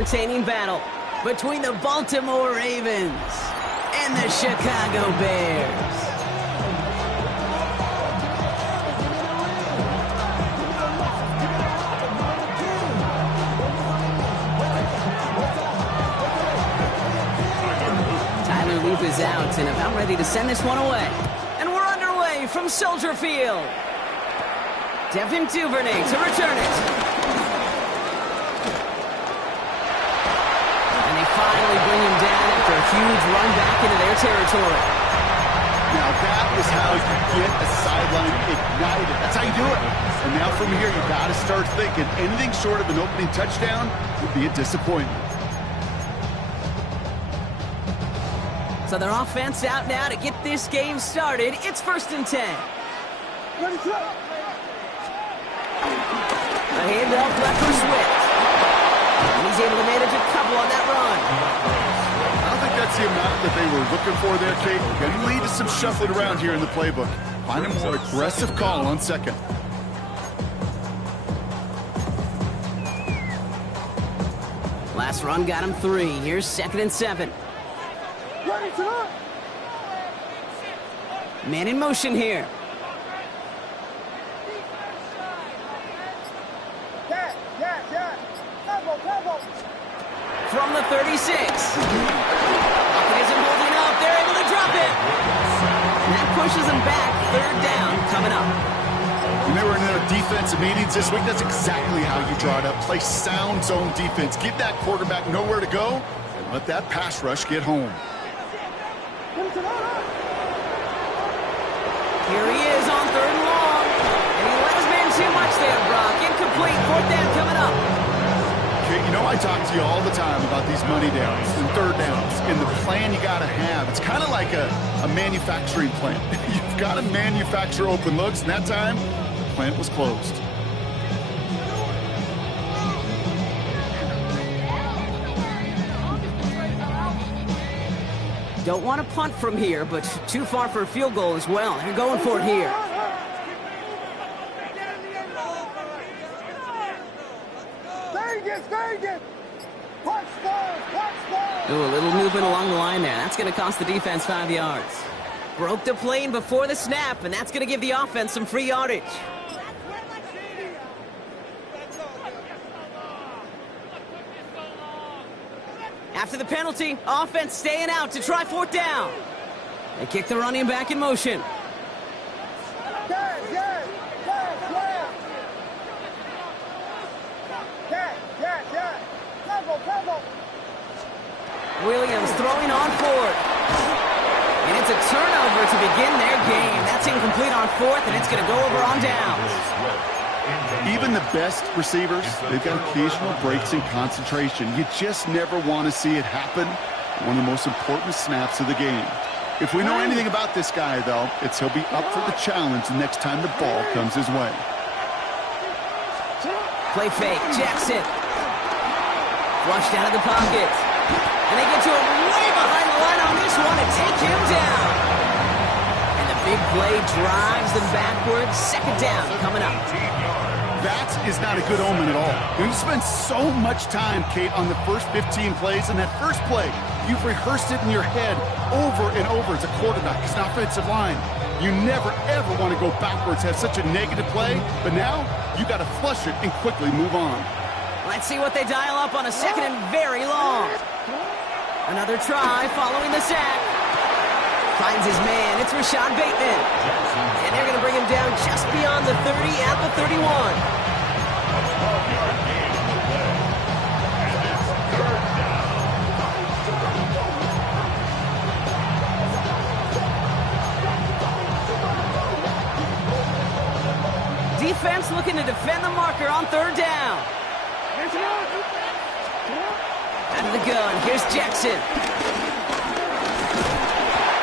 Entertaining battle between the Baltimore Ravens and the Chicago Bears. Tyler Loop is out and about ready to send this one away. And we're underway from Soldier Field. Devin Duvernay to return it. Finally bring him down after a huge run back into their territory. Now that is how you get a sideline ignited. That's how you do it. And now from here, you got to start thinking anything short of an opening touchdown would be a disappointment. So their offense out now to get this game started. It's 1st and 10. Ready to go. A handoff left for Swift. And he's able to manage a couple on that run. I don't think that's the amount that they were looking for there, Kate. Going to lead to some shuffling around here in the playbook. Find a more aggressive call on second. Last run got him 3. Here's 2nd and 7. Ready to go. Man in motion here. From the 36. Pocket isn't holding up. They're able to drop it. And that pushes them back. 3rd down coming up. When they were in their defensive meetings this week, that's exactly how you draw it up. Play sound zone defense. Give that quarterback nowhere to go and let that pass rush get home. Here he is on 3rd and long. And he let his man too much there, Brock. Incomplete. 4th down coming up. You know I talk to you all the time about these money downs and 3rd downs and the plan you got to have. It's kind of like a manufacturing plant. You've got to manufacture open looks, and that time, the plant was closed. Don't want to punt from here, but too far for a field goal as well. They're going for it here. Ooh, a little movement along the line there. That's going to cost the defense 5 yards. Broke the plane before the snap, and that's going to give the offense some free yardage. After the penalty, offense staying out to try 4th down. They kick the running back in motion. Williams throwing on 4th. And it's a turnover to begin their game. That's incomplete on 4th, and it's going to go over on downs. Even the best receivers, they've got occasional breaks in concentration. You just never want to see it happen. One of the most important snaps of the game. If we know anything about this guy, though, it's he'll be up for the challenge the next time the ball comes his way. Play fake, Jackson. Flushed out of the pocket. And they get to him way behind the line on this one and take him down. And the big play drives them backwards. 2nd down coming up. That is not a good omen at all. We've spent so much time, Kate, on the first 15 plays, and that first play, you've rehearsed it in your head over and over as a quarterback, as an offensive line. You never, ever want to go backwards, have such a negative play, but now you got to flush it and quickly move on. Let's see what they dial up on a 2nd and very long. Another try following the sack. Finds his man. It's Rashad Bateman. And they're going to bring him down just beyond the 30 at the 31. Defense looking to defend the marker on 3rd down. Out of the gun. Here's Jackson.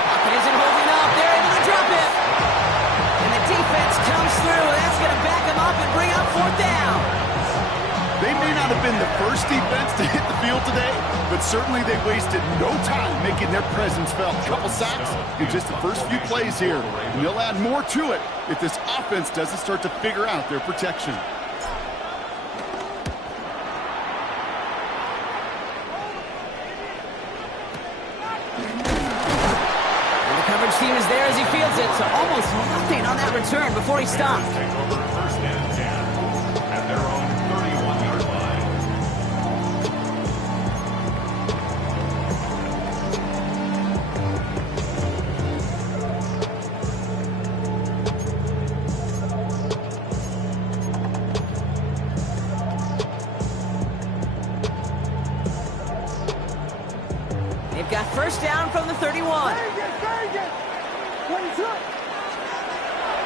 Pocket isn't holding up. They're able to drop it. And the defense comes through. That's going to back them up and bring up 4th down. They may not have been the first defense to hit the field today, but certainly they wasted no time making their presence felt. A couple sacks in just the first few plays here, and they'll add more to it if this offense doesn't start to figure out their protection. team is there as he fields it, so almost nothing on that return before he stopped. Take over first and 10 at their own 31-yard line. They've got first down from the 31.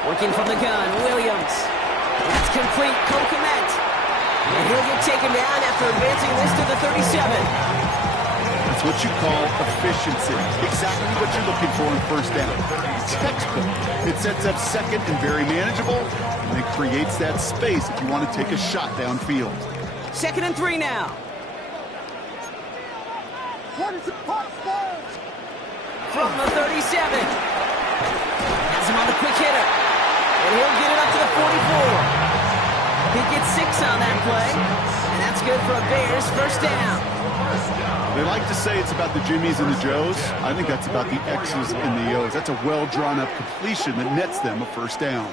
Working from the gun, Williams. That's complete, Kokomet. And he'll get taken down after advancing this to the 37. That's what you call efficiency. Exactly what you're looking for in first down. Textbook. It sets up second and very manageable, and it creates that space if you want to take a shot downfield. 2nd and 3 now. From the 37. Has him on the quick hitter. And he'll get it up to the 44. He gets 6 on that play. And that's good for a Bears first down. They like to say it's about the Jimmies and the Joes. I think that's about the X's and the O's. That's a well-drawn-up completion that nets them a first down.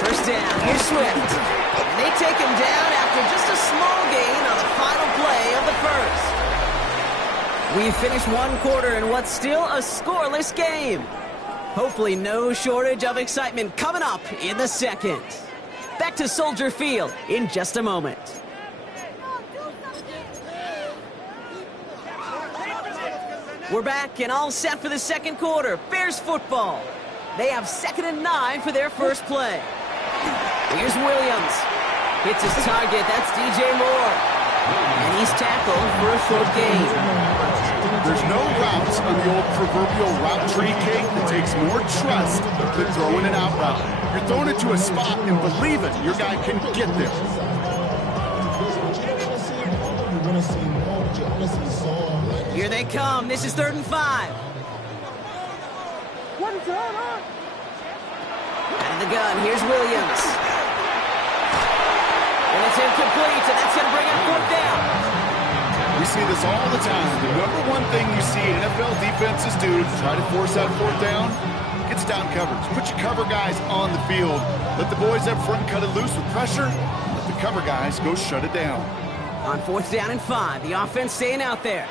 First down, here's Swift. And they take him down after just a small gain on the final play of the first. We finished one quarter in what's still a scoreless game. Hopefully no shortage of excitement coming up in the second. Back to Soldier Field in just a moment. We're back and all set for the second quarter. Bears football. They have 2nd and 9 for their first play. Here's Williams. Hits his target. That's DJ Moore. And he's tackled for a short gain. There's no routes on the old proverbial route tree, Kate, that takes more trust than throwing an out route. You're throwing it to a spot and believe it, your guy can get there. Here they come. This is 3rd and 5. Out of the gun, here's Williams. And it's incomplete, and that's going to bring up 4th down. We see this all the time. The number one thing you see NFL defenses do to try to force that 4th down, gets down coverage. Put your cover guys on the field. Let the boys up front cut it loose with pressure. Let the cover guys go shut it down. On 4th down and 5, the offense staying out there.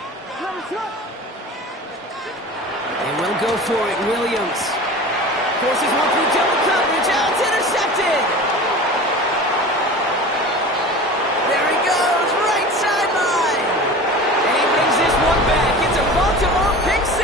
They will go for it, Williams. Forces one through double coverage. Out, it's intercepted. There he goes, right sideline. And he brings this one back. It's a Baltimore pick 6.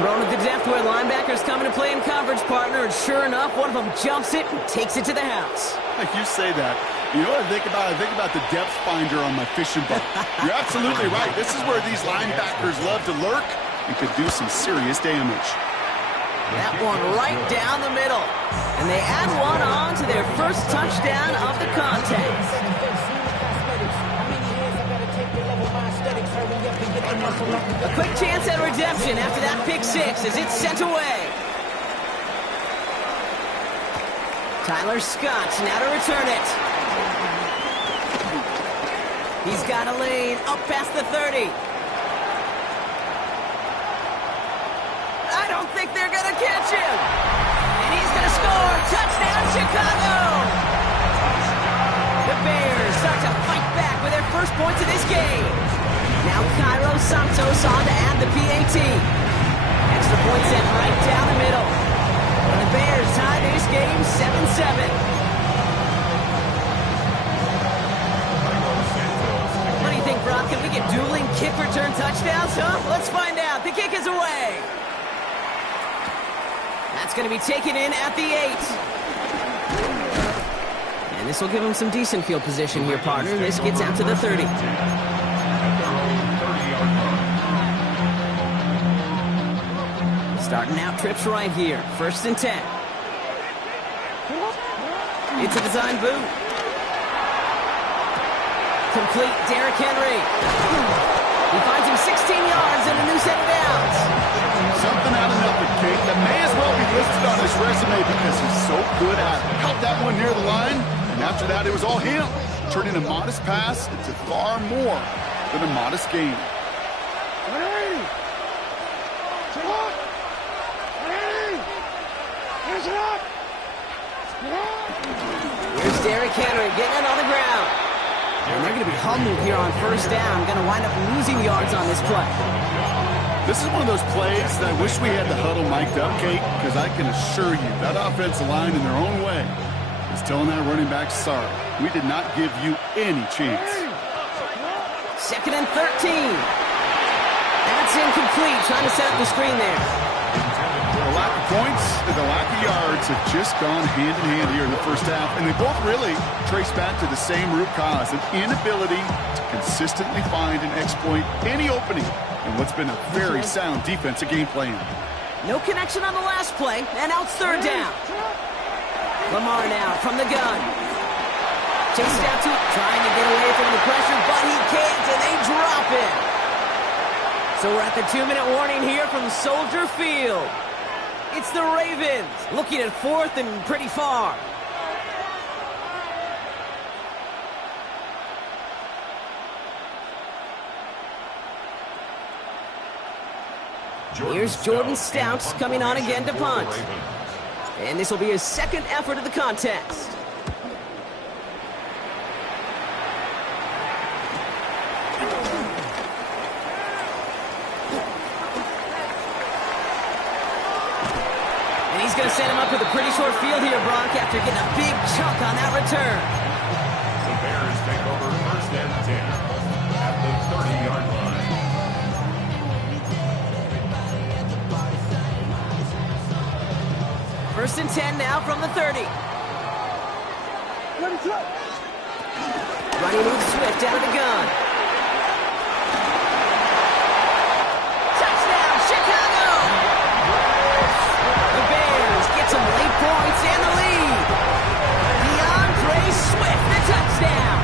Thrown at the depth where linebackers coming to play in coverage, partner. And sure enough, one of them jumps it and takes it to the house. Like you say that. You know what I think about? I think about the depth finder on my fishing boat. You're absolutely right. This is where these linebackers love to lurk and could do some serious damage. That one right down the middle. And they add one on to their first touchdown of the contest. A quick chance at redemption after that pick 6 as it's sent away. Tyler Scott now to return it. He's got a lane up past the 30. I don't think they're going to catch him. And he's going to score. Touchdown, Chicago. The Bears start to fight back with their first points of this game. Now Cairo Santos on to add the PAT. Extra point sent right down the middle. And the Bears tie this game 7-7. What do you think, Brock? Can we get dueling kick return touchdowns, huh? Let's find out. The kick is away. That's going to be taken in at the 8. And this will give him some decent field position here, partner. This gets out to the 30. Starting out trips right here. 1st and 10. It's a design boot. Complete, Derrick Henry. He finds him 16 yards and a new set of downs. Something out of nothing, Kate. That may as well be listed on his resume because he's so good at it. Caught that one near the line, and after that it was all him. Turning a modest pass into far more than a modest gain. Here's Derrick Henry getting it on the ground. And they're going to be humbled here on first down. Going to wind up losing yards on this play. This is one of those plays that I wish we had the huddle mic'd up, Kate, because I can assure you that offensive line in their own way is telling that running back, sorry, we did not give you any chance. 2nd and 13. That's incomplete. Trying to set up the screen there. The lack of points and the lack of yards have just gone hand in hand here in the first half, and they both really trace back to the same root cause, an inability to consistently find and exploit any opening in what's been a very sound defensive game plan. No connection on the last play, and now it's 3rd down. Lamar now from the gun. Chased out to it, trying to get away from the pressure, but he can't, and they drop it. So we're at the 2-minute warning here from Soldier Field. It's the Ravens looking at 4th and pretty far. Here's Jordan Stout coming on again to punt. And this will be his 2nd effort of the contest. And he's going to set him up with a pretty short field here, Brock, after getting a big chunk on that return. The Bears take over 1st and 10 at the 30-yard line. 1st and 10 now from the 30. Running with Swift out of the gun. Touchdown, Chicago! The Bears get some late points and the lead. DeAndre Swift, the touchdown.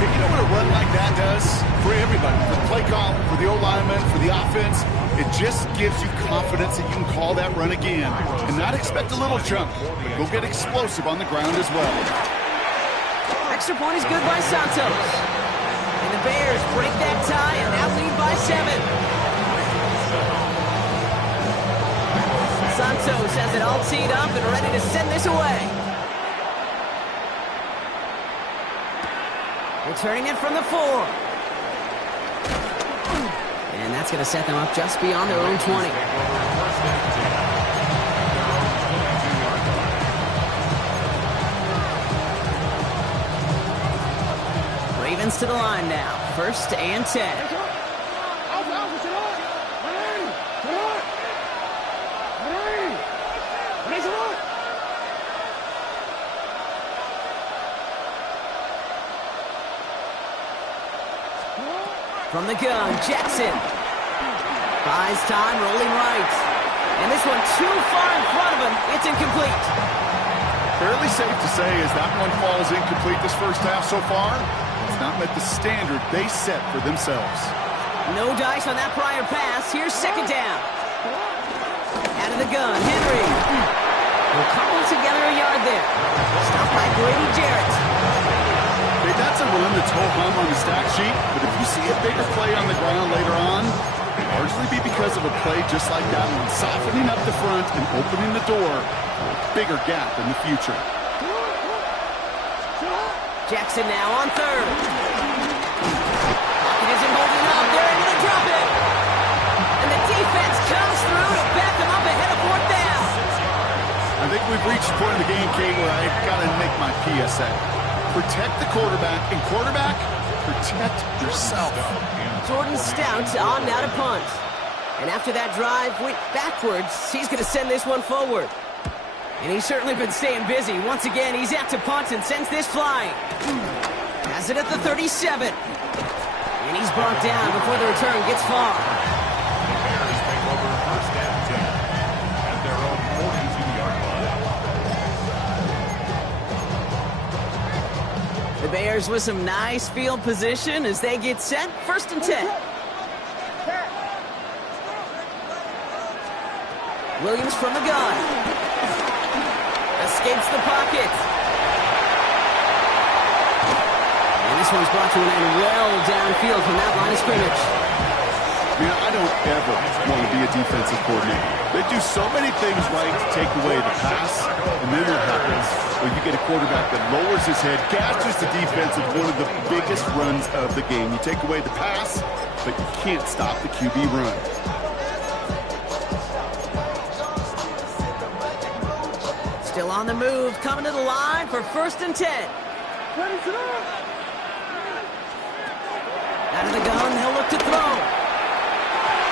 You know what a run like that does for everybody, for the play call, for the O-lineman, for the offense? It just gives you confidence that you can call that run again and not expect a little chunk. Go get explosive on the ground as well. Extra point is good by Santos. And the Bears break that tie and now lead by 7. Santos has it all teed up and ready to send this away. Returning it from the 4. And that's going to set them up just beyond their own 20. Ravens to the line now. 1st and 10. From the gun, Jackson. Buys time, rolling right. And this one too far in front of him. It's incomplete. Fairly safe to say as that one falls incomplete this first half so far, it's not met the standard they set for themselves. No dice on that prior pass. Here's 2nd down. Out of the gun, Henry. Will cobble together a yard there. Stopped by Grady Jarrett. That's a run that's ho-hum on the stat sheet, but if you see a bigger play on the ground later on, it'll largely be because of a play just like that one, softening up the front and opening the door for a bigger gap in the future. Jackson now on 3rd. Pocket isn't holding up. They're able to drop it. And the defense comes through to back them up ahead of 4th down. I think we've reached the point of the game, Kate, where I've got to make my PSA. Protect the quarterback, and quarterback, protect yourself. Jordan Stout on now to punt. And after that drive went backwards, he's going to send this one forward. And he's certainly been staying busy. Once again, he's out to punt and sends this flying. Has it at the 37. And he's brought down before the return gets far. The Bears take over 1st and 10 at their own 42-yard line. The Bears with some nice field position as they get set. 1st and 10. Williams from the gun. Escapes the pocket. And this one's brought to an end well downfield from that line of scrimmage. Man, I don't ever want to be a defensive coordinator. They do so many things right to take away the pass, and then what happens? Well, you get a quarterback that lowers his head, gashes the defense with one of the biggest runs of the game. You take away the pass, but you can't stop the QB run. Still on the move, coming to the line for 1st and 10. Ready to run. Out of the gun, he'll look to throw.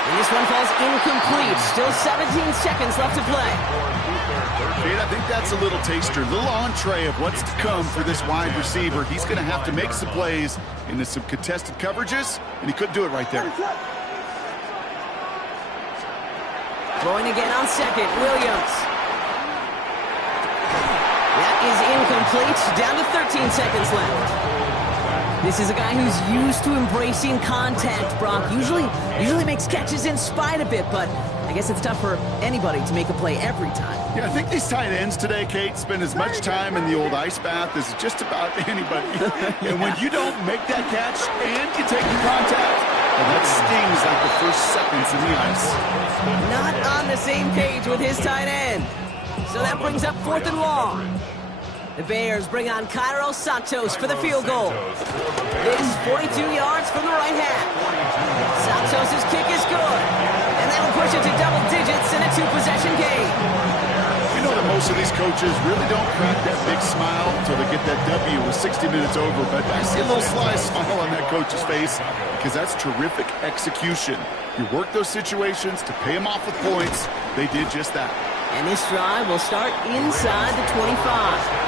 And this one falls incomplete. Still 17 seconds left to play. Kate, I think that's a little taster, a little entree of what's to come for this wide receiver. He's going to have to make some plays into some contested coverages, and he couldn't do it right there. Throwing again on 2nd, Williams. That is incomplete. Down to 13 seconds left. This is a guy who's used to embracing contact, Brock. Usually makes catches in spite of it, but I guess it's tough for anybody to make a play every time. Yeah, I think these tight ends today, Kate, spend as much time in the old ice bath as just about anybody. And when you don't make that catch and you take the contact, well, that stings like the first seconds in the ice. Not on the same page with his tight end. So that brings up 4th and long. The Bears bring on Cairo Santos for the field goal. This 42 yards from the right half. Santos' kick is good. And that'll push it to double digits in a 2-possession game. You know that most of these coaches really don't crack that big smile until they get that W with 60 minutes over. But I see a little sly smile on that coach's face because that's terrific execution. You work those situations to pay them off with points. They did just that. And this drive will start inside the 25.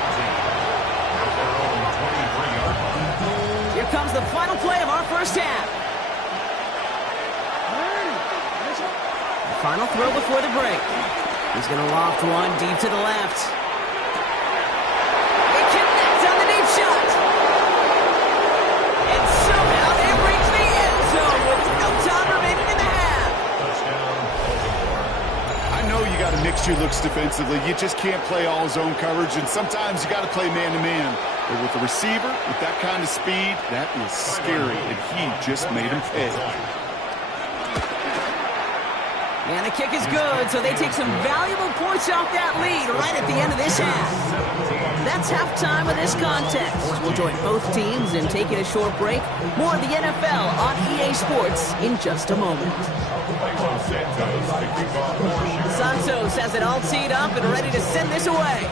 Here comes the final play of our first half. The final throw before the break. He's going to loft one deep to the left. It connects on the deep shot. And somehow they reach the end zone with no time remaining in the half. I know you got to mix your looks defensively. You just can't play all zone coverage, and sometimes you got to play man-to-man. But with the receiver, with that kind of speed, that is scary, and he just made him pay. And the kick is good, so they take some valuable points off that lead right at the end of this half. That's halftime of this contest. We'll join both teams in taking a short break. More of the NFL on EA Sports in just a moment. Santos has it all teed up and ready to send this away.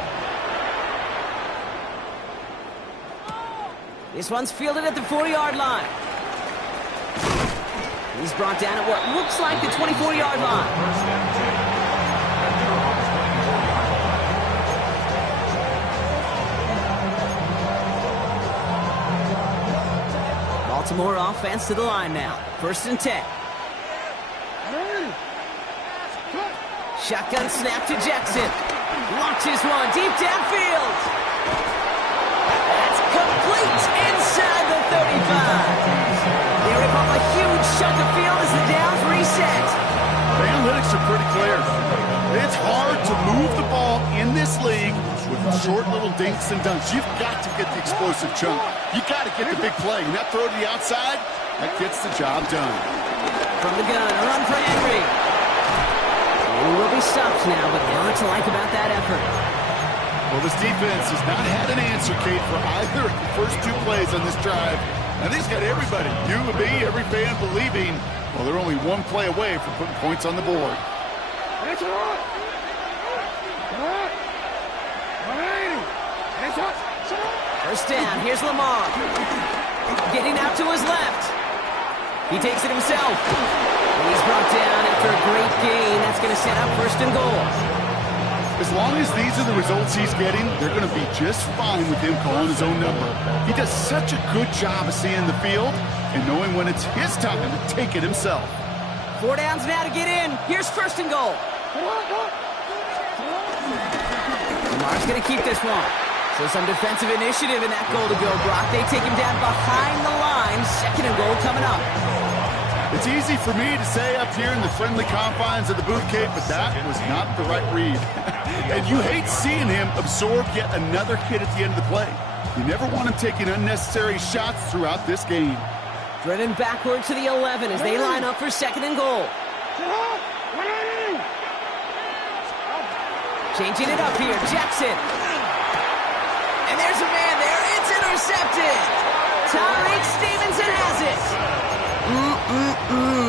This one's fielded at the 40-yard line. He's brought down at what looks like the 24-yard line. Baltimore offense to the line now. 1st and 10. Shotgun snap to Jackson. Launches one deep downfield. That's complete inside the 35. They rip off a huge chunk of field as the downs reset. The analytics are pretty clear. It's hard to move the ball in this league with short little dinks and dunks. You've got to get the explosive chunk. You've got to get the big play. And that throw to the outside, that gets the job done. From the gun, a run for Henry. He will be stopped now, but not to like about that effort. Well, this defense has not had an answer, Kate, for either of the first 2 plays on this drive. I think it's got everybody, you and me, every fan believing, well, they're only 1 play away from putting points on the board. First down, here's Lamar. Getting out to his left. He takes it himself. And he's brought down after a great gain. That's going to set up 1st and goal. As long as these are the results he's getting, they're going to be just fine with him calling his own number. He does such a good job of seeing the field and knowing when it's his time to take it himself. 4 downs now to get in. Here's 1st and goal. Lamar's going to keep this one. So some defensive initiative in that goal to go, Brock. They take him down behind the line. 2nd and goal coming up. It's easy for me to say up here in the friendly confines of the booth, Kate, but that was not the right read. And you hate seeing him absorb yet another hit at the end of the play. You never want him taking unnecessary shots throughout this game. Driven backward to the 11 as they line up for second and goal. Changing it up here, Jackson. And there's a man there. It's intercepted. Tyreek Stevenson has it.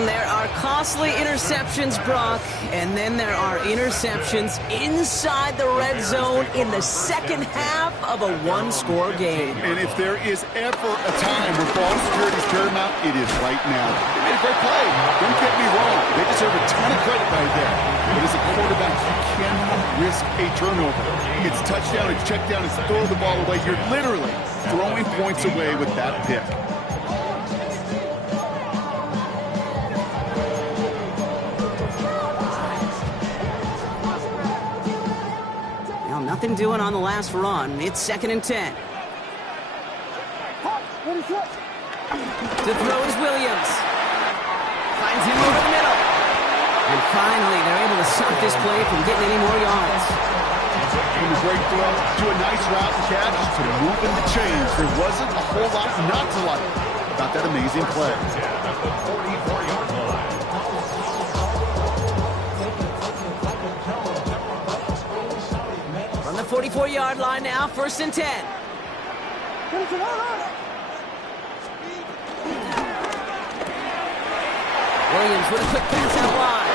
There are costly interceptions, Brock, and then there are interceptions inside the red zone in the second half of a one-score game. And if there is ever a time where ball security is paramount, it is right now. They made a great play. Don't get me wrong. They deserve a ton of credit right there. But as a quarterback, you cannot risk a turnover. It's touchdown, it's check down, it's throw the ball away. You're literally throwing points away with that pick. Nothing doing on the last run. It's 2nd and 10. To throw is Williams. Finds him over the middle. And finally, they're able to stop this play from getting any more yards. From a great throw to a nice route and catch to moving the chains. There wasn't a whole lot not to like about that amazing play. At the 44-yard line. From the 44-yard line now, 1st and 10. Williams with a quick pass out wide.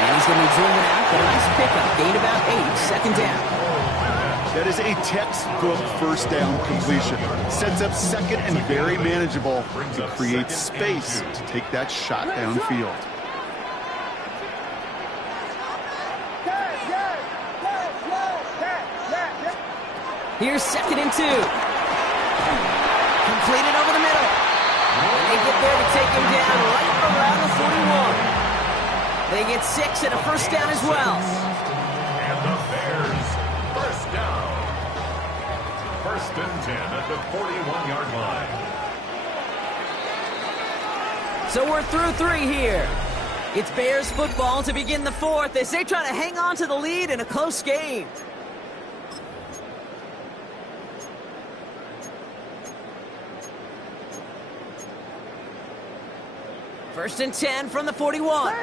And he's going to be driven out, but a nice pickup. Gained about 8, 2nd down. That is a textbook first down completion. Sets up second and very manageable to create space to take that shot downfield. Here's 2nd and 2. Completed over the middle. And they get there to take him down right around the 41. They get 6 and a first down as well. And the Bears, first down. 1st and 10 at the 41-yard line. So we're through 3 here. It's Bears football to begin the 4th as they try to hang on to the lead in a close game. First and 10 from the 41.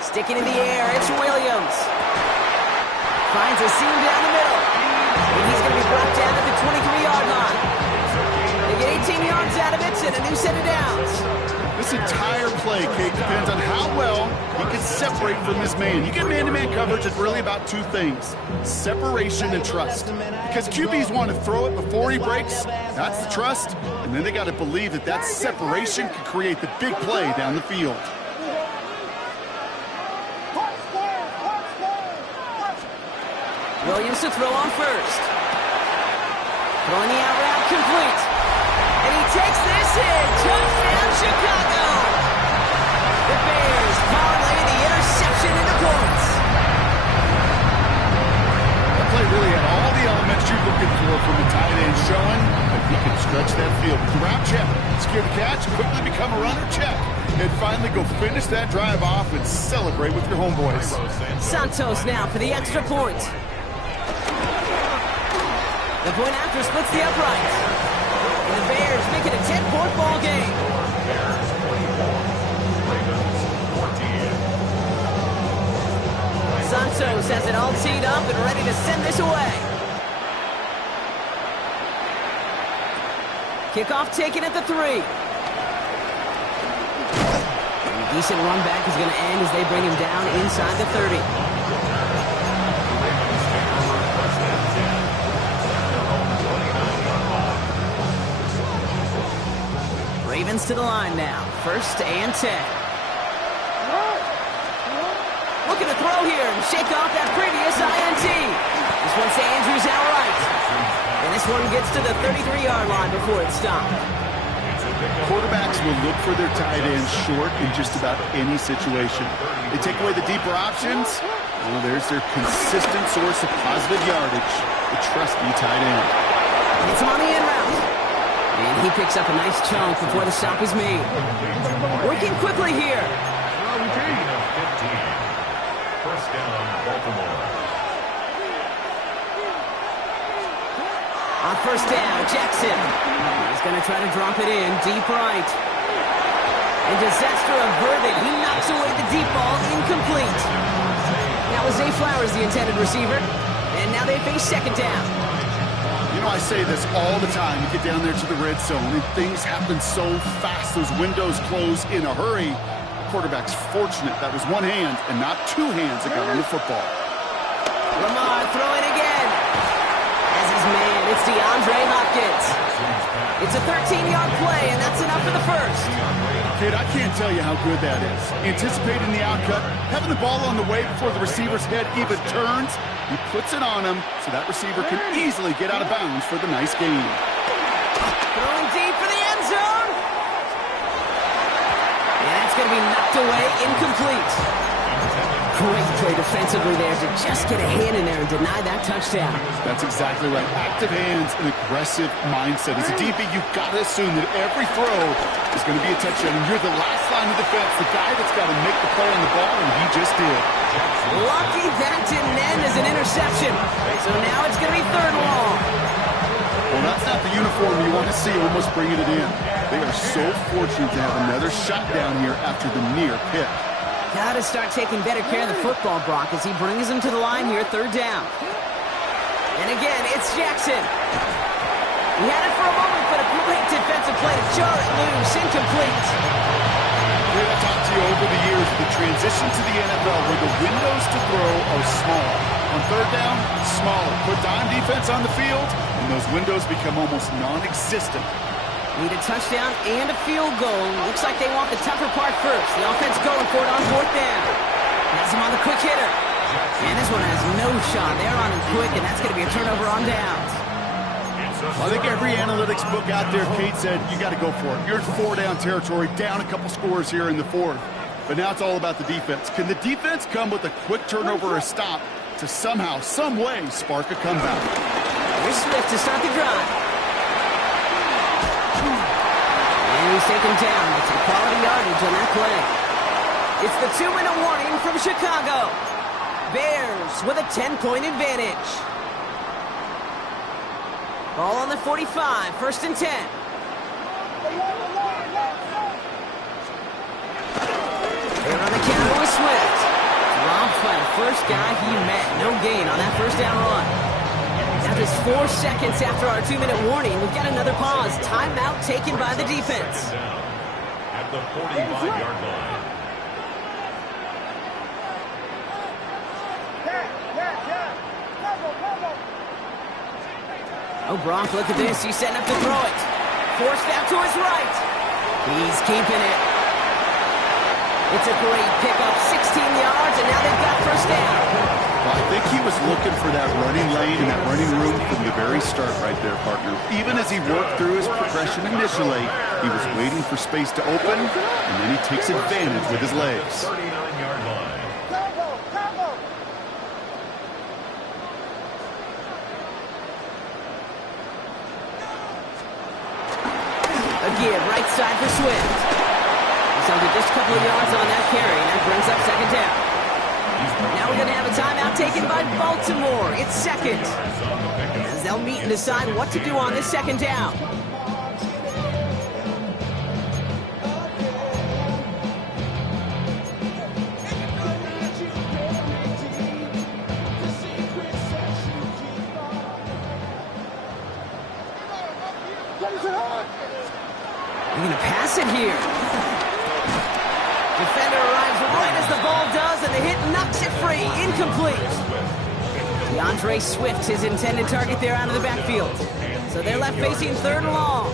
Sticking in the air, it's Williams. Finds a seam down the middle. And he's going to be brought down at the 23-yard line. They get 18 yards out of it and a new set of downs. This entire play, Kate, depends on how well he can separate from his man. You get man-to-man coverage, it's really about 2 things: separation and trust. Because QBs want to throw it before he breaks. That's the trust. And then they got to believe that that separation can create the big play down the field. Williams to throw on first. Throwing the out route complete. And he takes this in. Touchdown, Chicago. The Bears parlay the interception into points. That play really had all the elements you're looking for from a tight end, showing that he can stretch that field. Grab, check. Secure the catch, quickly become a runner, check. And finally go finish that drive off and celebrate with your homeboys. Santos now for the extra point. The point after splits the upright. And the Bears make it a 10-point ball game. Bears 24, Ravens 14. Santos has it all teed up and ready to send this away. Kickoff taken at the 3. And a decent run back is going to end as they bring him down inside the 30. Ravens to the line now. 1st and 10. Looking to throw here and shake off that previous INT. This one's to Andrews outright. And this one gets to the 33-yard line before it's stopped. Quarterbacks will look for their tight ends short in just about any situation. They take away the deeper options. Well, there's their consistent source of positive yardage, the trusty tight end. It's him on the end route. And he picks up a nice chunk before the stop is made. Working quickly here. On first down, Jackson. He's going to try to drop it in deep right. And disaster averted. He knocks away the deep ball, incomplete. That was Zay Flowers, the intended receiver. And now they face second down. You know, I say this all the time. You get down there to the red zone, and things happen so fast. Those windows close in a hurry. The quarterback's fortunate that was one hand and not two hands that got on the football. Lamar throwing again. As his man, it's DeAndre Hopkins. It's a 13-yard play, and that's enough for the first. Kid, I can't tell you how good that is. Anticipating the outcut, having the ball on the way before the receiver's head even turns, he puts it on him so that receiver can easily get out of bounds for the nice gain. Throwing deep for the end zone. And that's going to be knocked away, incomplete. Great play defensively there to just get a hand in there and deny that touchdown. That's exactly right. Active hands and aggressive mindset. As a DB, you've got to assume that every throw is going to be a touchdown. And you're the last line of defense, the guy that's got to make the play on the ball, and he just did. Lucky that didn't end as an interception. So now it's going to be third and long. Well, that's not the uniform you want to see almost bringing it in. They are so fortunate to have another shot down here after the near pick. Got to start taking better care of the football, Brock, as he brings him to the line here, third down. And again, it's Jackson. He had it for a moment, but a great defensive play to jar it loose, incomplete. I've talked to you over the years, the transition to the NFL where the windows to throw are small. On third down, smaller. Put dime defense on the field, and those windows become almost non-existent. Need a touchdown and a field goal. Looks like they want the tougher part first. The offense going for it on fourth down. Has him on the quick hitter. And this one has no shot. They're on him quick, and that's going to be a turnover on downs. Well, I think every analytics book out there, Kate, said you got to go for it. You're in four-down territory, down a couple scores here in the fourth. But now it's all about the defense. Can the defense come with a quick turnover or a stop to somehow, some way, spark a comeback? Here's Swift to start the drive. And he's taken down with some quality yardage on that play. It's the 2-minute warning from Chicago. Bears with a 10-point advantage. Ball on the 45, first and 10. They're on the counter with Swift. Dropped by the first guy he met. No gain on that first down run. Now just 4 seconds after our 2-minute warning, we've got another pause. Timeout taken by the defense. At the 45-yard line. Oh, Brock, look at this. He's setting up to throw it. Forced out to his right. He's keeping it. It's a great pickup, 16 yards, and now they've got first down. Well, I think he was looking for that running lane and that running room from the very start right there, partner. Even as he worked through his progression initially, he was waiting for space to open, and then he takes advantage with his legs. 39-yard line. Again, right side for Swift. He's under just a couple of yards on that carry, and that brings up second down. Now we're going to have a timeout taken by Baltimore. It's second. As they'll meet and decide what to do on this second down. They're going to pass it here. Defender arrives right as the ball does, and the hit knocks it free. Incomplete. DeAndre Swift, his intended target there out of the backfield. So they're left facing third and long.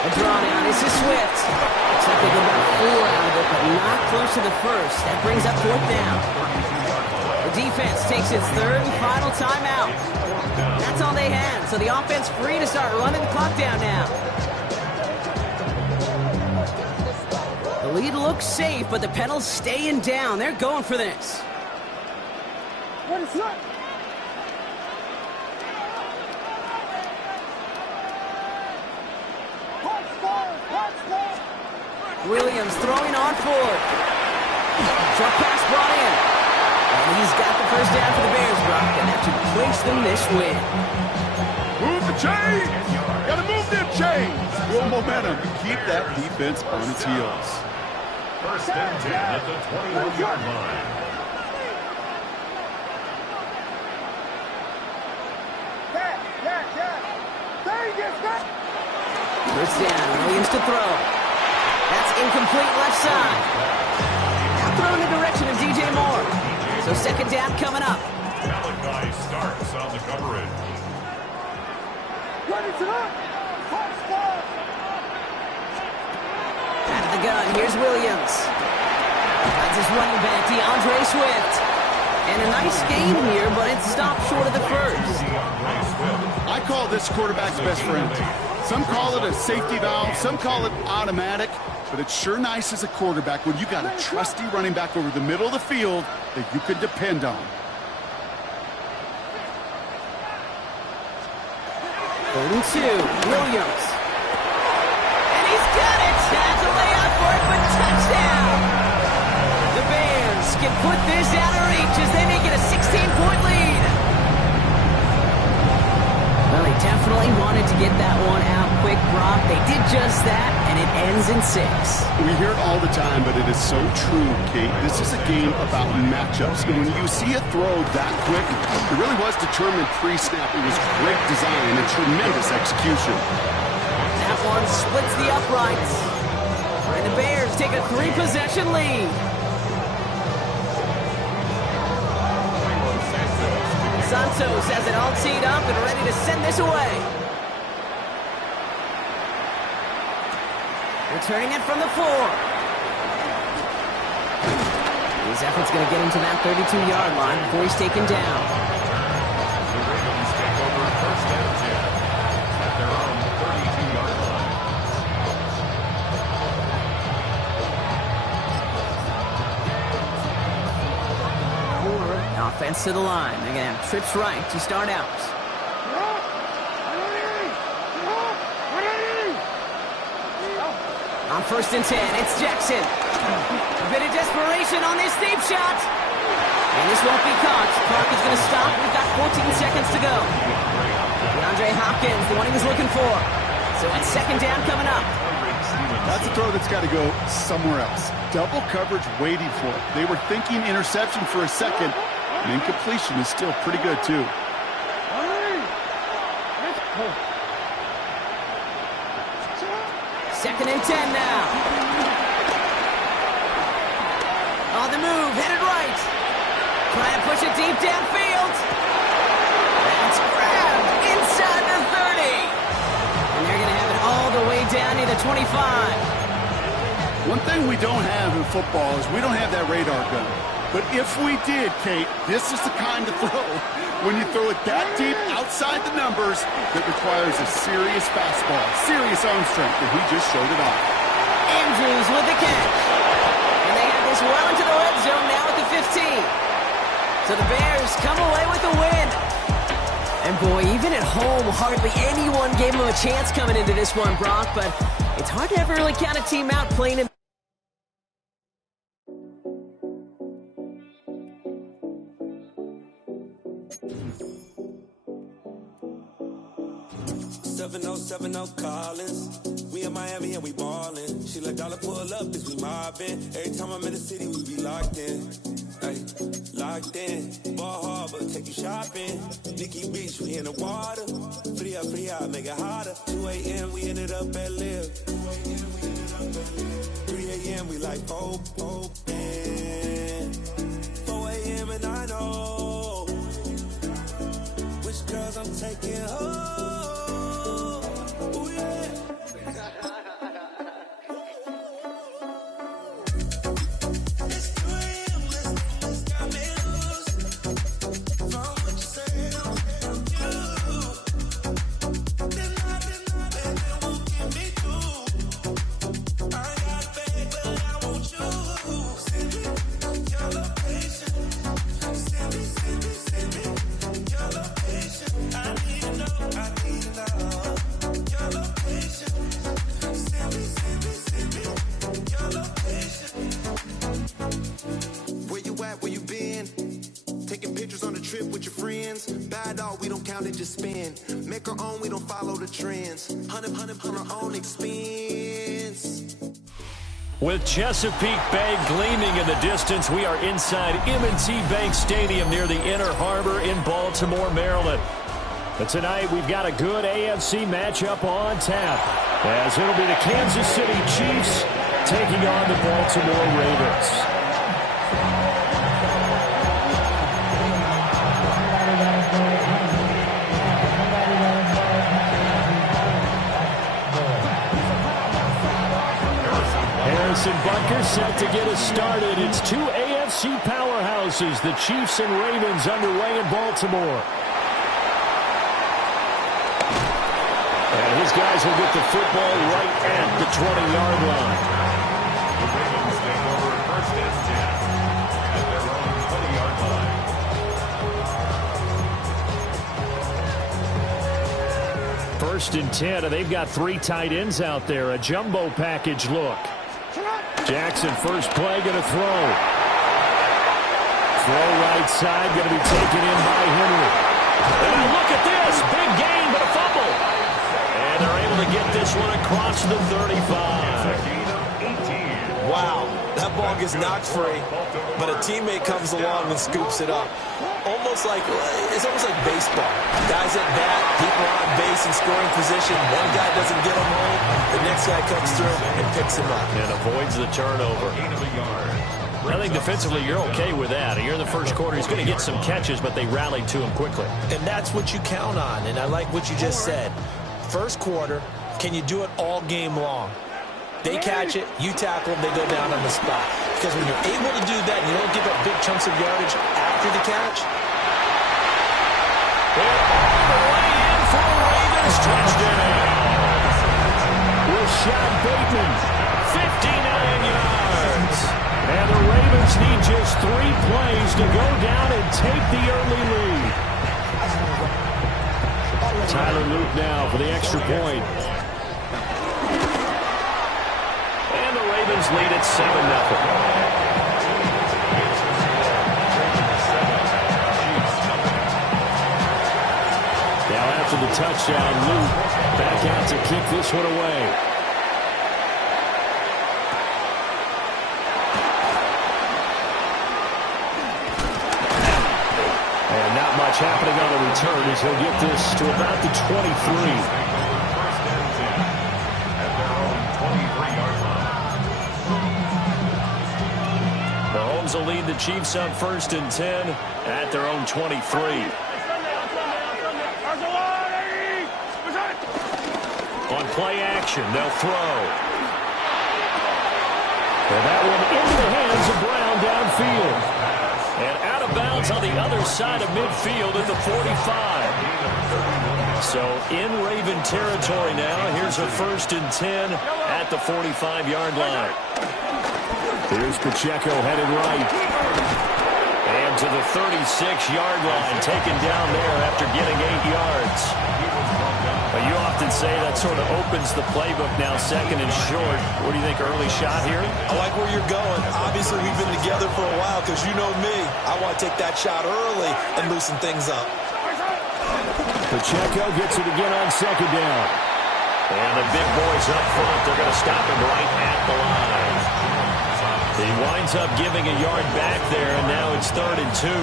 A draw down. This is Swift. Looks like they get about 4 out of it, but not close to the first. That brings up fourth down. The defense takes its third and final timeout. That's all they had, so the offense free to start running the clock down now. The lead looks safe, but the Pedals staying down. They're going for this. Williams throwing on forward. Short pass brought in. He's got the first down for the Bears, Brock, and that should clinch them this win. Move the chains! Gotta move them chains! Real momentum. Keep that defense on its heels. First and 10 at the 21-yard line. First down, Williams to throw. That's incomplete left side. Now throw in the direction of DJ Moore. So second down coming up. Malachi starts on the coverage. Out of the gun, here's Williams. Finds his running back, DeAndre Swift. And a nice gain here, but it stopped short of the first. I call this quarterback's best friend. Some call it a safety valve, some call it automatic, but it's sure nice as a quarterback when you got a trusty running back over the middle of the field that you can depend on. Third and 2, Williams. And he's got it! That's a layup for it, but touchdown! The Bears can put this out of reach as they make it a 16-point lead. Well, they definitely wanted to get that one out quick, Brock. They did just that, and it ends in 6. We hear it all the time, but it is so true, Kate. This is a game about matchups. And when you see a throw that quick, it really was determined pre-snap. It was great design and tremendous execution. That one splits the uprights. And the Bears take a 3-possession lead. Santos has it all teed up and ready to send this away. Returning it from the 4. His effort's going to get him to that 32-yard line before he's taken down. The Ravens take over first and 10 at their own 32-yard line. Offense to the line. They're going to have trips right to start out. On first and 10, it's Jackson. A bit of desperation on this deep shot. And this won't be caught. Clock is going to stop. We've got 14 seconds to go. DeAndre Hopkins, the one he was looking for. So it's second down coming up. That's a throw that's got to go somewhere else. Double coverage waiting for it. They were thinking interception for a second. And incompletion is still pretty good, too. Second and 10 now. On the move, headed right. Trying to push it deep downfield. That's grabbed inside the 30. And they're going to have it all the way down to the 25. One thing we don't have in football is we don't have that radar gun. But if we did, Kate, this is the kind of throw when you throw it that deep outside the numbers that requires a serious fastball, serious arm strength, and he just showed it off. Andrews with the catch. And they have this well into the red zone now at the 15. So the Bears come away with the win. And boy, even at home, hardly anyone gave them a chance coming into this one, Brock, but it's hard to ever really count a team out playing in 707 Collins. We in Miami and we ballin'. She let dollar pull up as we mobbin'. Every time I'm in the city, we be locked in. Ay, locked in. Ball Harbor, take you shopping. Nikki Beach, we in the water. Free up, make it hotter. 2 a.m. we ended up at Live. 3 a.m. we like open. 4 a.m. and I know which girls I'm taking home. Ooh, yeah. pictures on the trip with your friends. Bad dog, we don't count it, just spend. Make our own, we don't follow the trends. Hundred on our own expense. With Chesapeake Bay gleaming in the distance, we are inside M&T Bank Stadium near the Inner Harbor in Baltimore, Maryland. But tonight we've got a good AFC matchup on tap, as it'll be the Kansas City Chiefs taking on the Baltimore Ravens. Harrison Butker set to get us started. It's two AFC powerhouses, the Chiefs and Ravens, underway in Baltimore. And his guys will get the football right at the 20-yard line. The Ravens take over first and 10 at their own 20-yard line. First and 10, and they've got three tight ends out there. A jumbo package look. Jackson, first play, going to throw. Throw right side, going to be taken in by Henry. And look at this, big gain, but a fumble. And they're able to get this one across the 35. Wow, that ball gets knocked free, but a teammate comes along and scoops it up. It's almost like baseball. Guys at bat, people are on base in scoring position. One guy doesn't get him home, the next guy comes through and picks him up. And avoids the turnover. I think defensively you're okay with that. Here in the first quarter, he's going to get some catches, but they rallied to him quickly. And that's what you count on, and I like what you just said. First quarter, can you do it all game long? They catch it, you tackle them, they go down on the spot. Because when you're able to do that and you don't give up big chunks of yardage after the catch. All the way in for a Ravens touchdown. Rashad Bateman, 59 yards. And the Ravens need just 3 plays to go down and take the early lead. Tyler Luke now for the extra point. And the Ravens lead at 7-0. Now after the touchdown, Luke back out to kick this one away. And not much happening on the return as he'll get this to about the 23. Mahomes will lead the Chiefs on first and 10 at their own 23. On play action, they'll throw. And that one into the hands of Brown downfield. And out of bounds on the other side of midfield at the 45. So in Raven territory now. Here's a first and 10 at the 45-yard line. Here's Pacheco headed right. And to the 36-yard line, taken down there after getting 8 yards. Well, you often say that sort of opens the playbook now, second and short. What do you think, early shot here? I like where you're going. Obviously, we've been together for a while because you know me. I want to take that shot early and loosen things up. Pacheco gets it again on second down. And the big boys up front, they're going to stop him right at the line. He winds up giving a yard back there, and now it's 3rd and 2.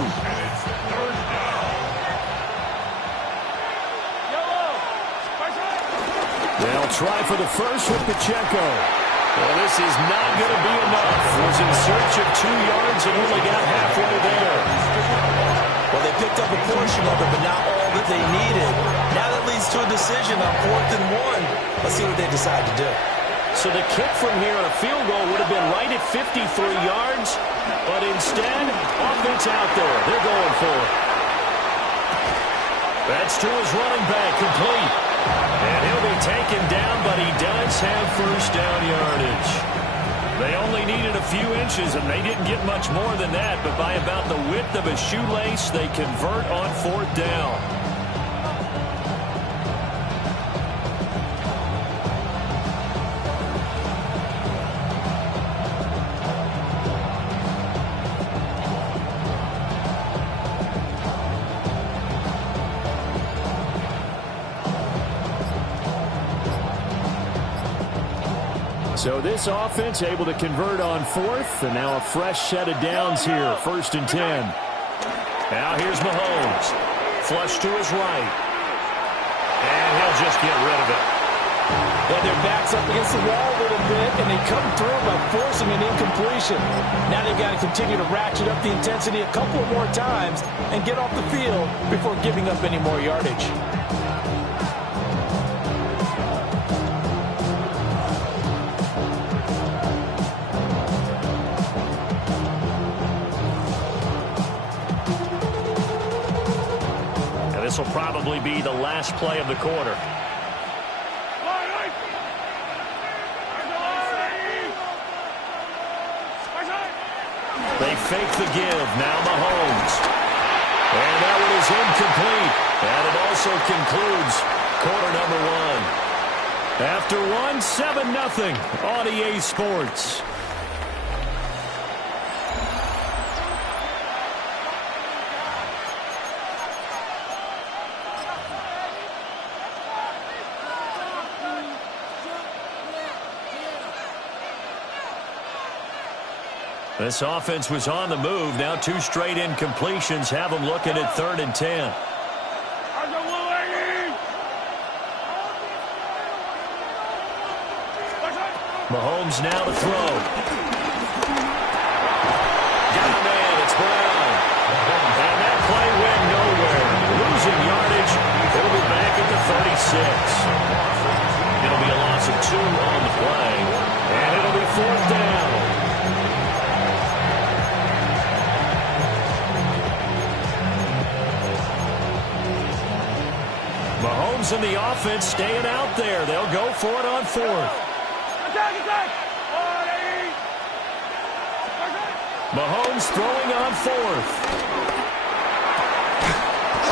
They'll try for the first with Pacheco. Well, this is not going to be enough. Was in search of 2 yards and only got halfway there. Well, they picked up a portion of it, but not all that they needed. Now that leads to a decision on 4th and 1. Let's see what they decide to do. So the kick from here on a field goal would have been right at 53 yards, but instead, offense out there. They're going for it. That's to his running back, complete. And he'll be taken down, but he does have first down yardage. They only needed a few inches, and they didn't get much more than that, but by about the width of a shoelace, they convert on 4th down. So this offense able to convert on fourth, and now a fresh set of downs here, 1st and 10. Now here's Mahomes. Flush to his right. And he'll just get rid of it. Yeah, their back's up against the wall a little bit, and they come through by forcing an incompletion. Now they've got to continue to ratchet up the intensity a couple more times and get off the field before giving up any more yardage. This will probably be the last play of the quarter. They fake the give. Now Mahomes. And that one is incomplete. And it also concludes quarter number 1. After one, 7-0 on EA Sports. This offense was on the move. Now 2 straight incompletions have them looking at 3rd and 10. Mahomes now to throw. Got a man. It's Brown. And that play went nowhere. Losing yardage. It'll be back at the 36. It'll be a loss of 2 on the play. And it'll be 4th down. Mahomes and the offense staying out there. They'll go for it on 4th. Mahomes throwing on 4th.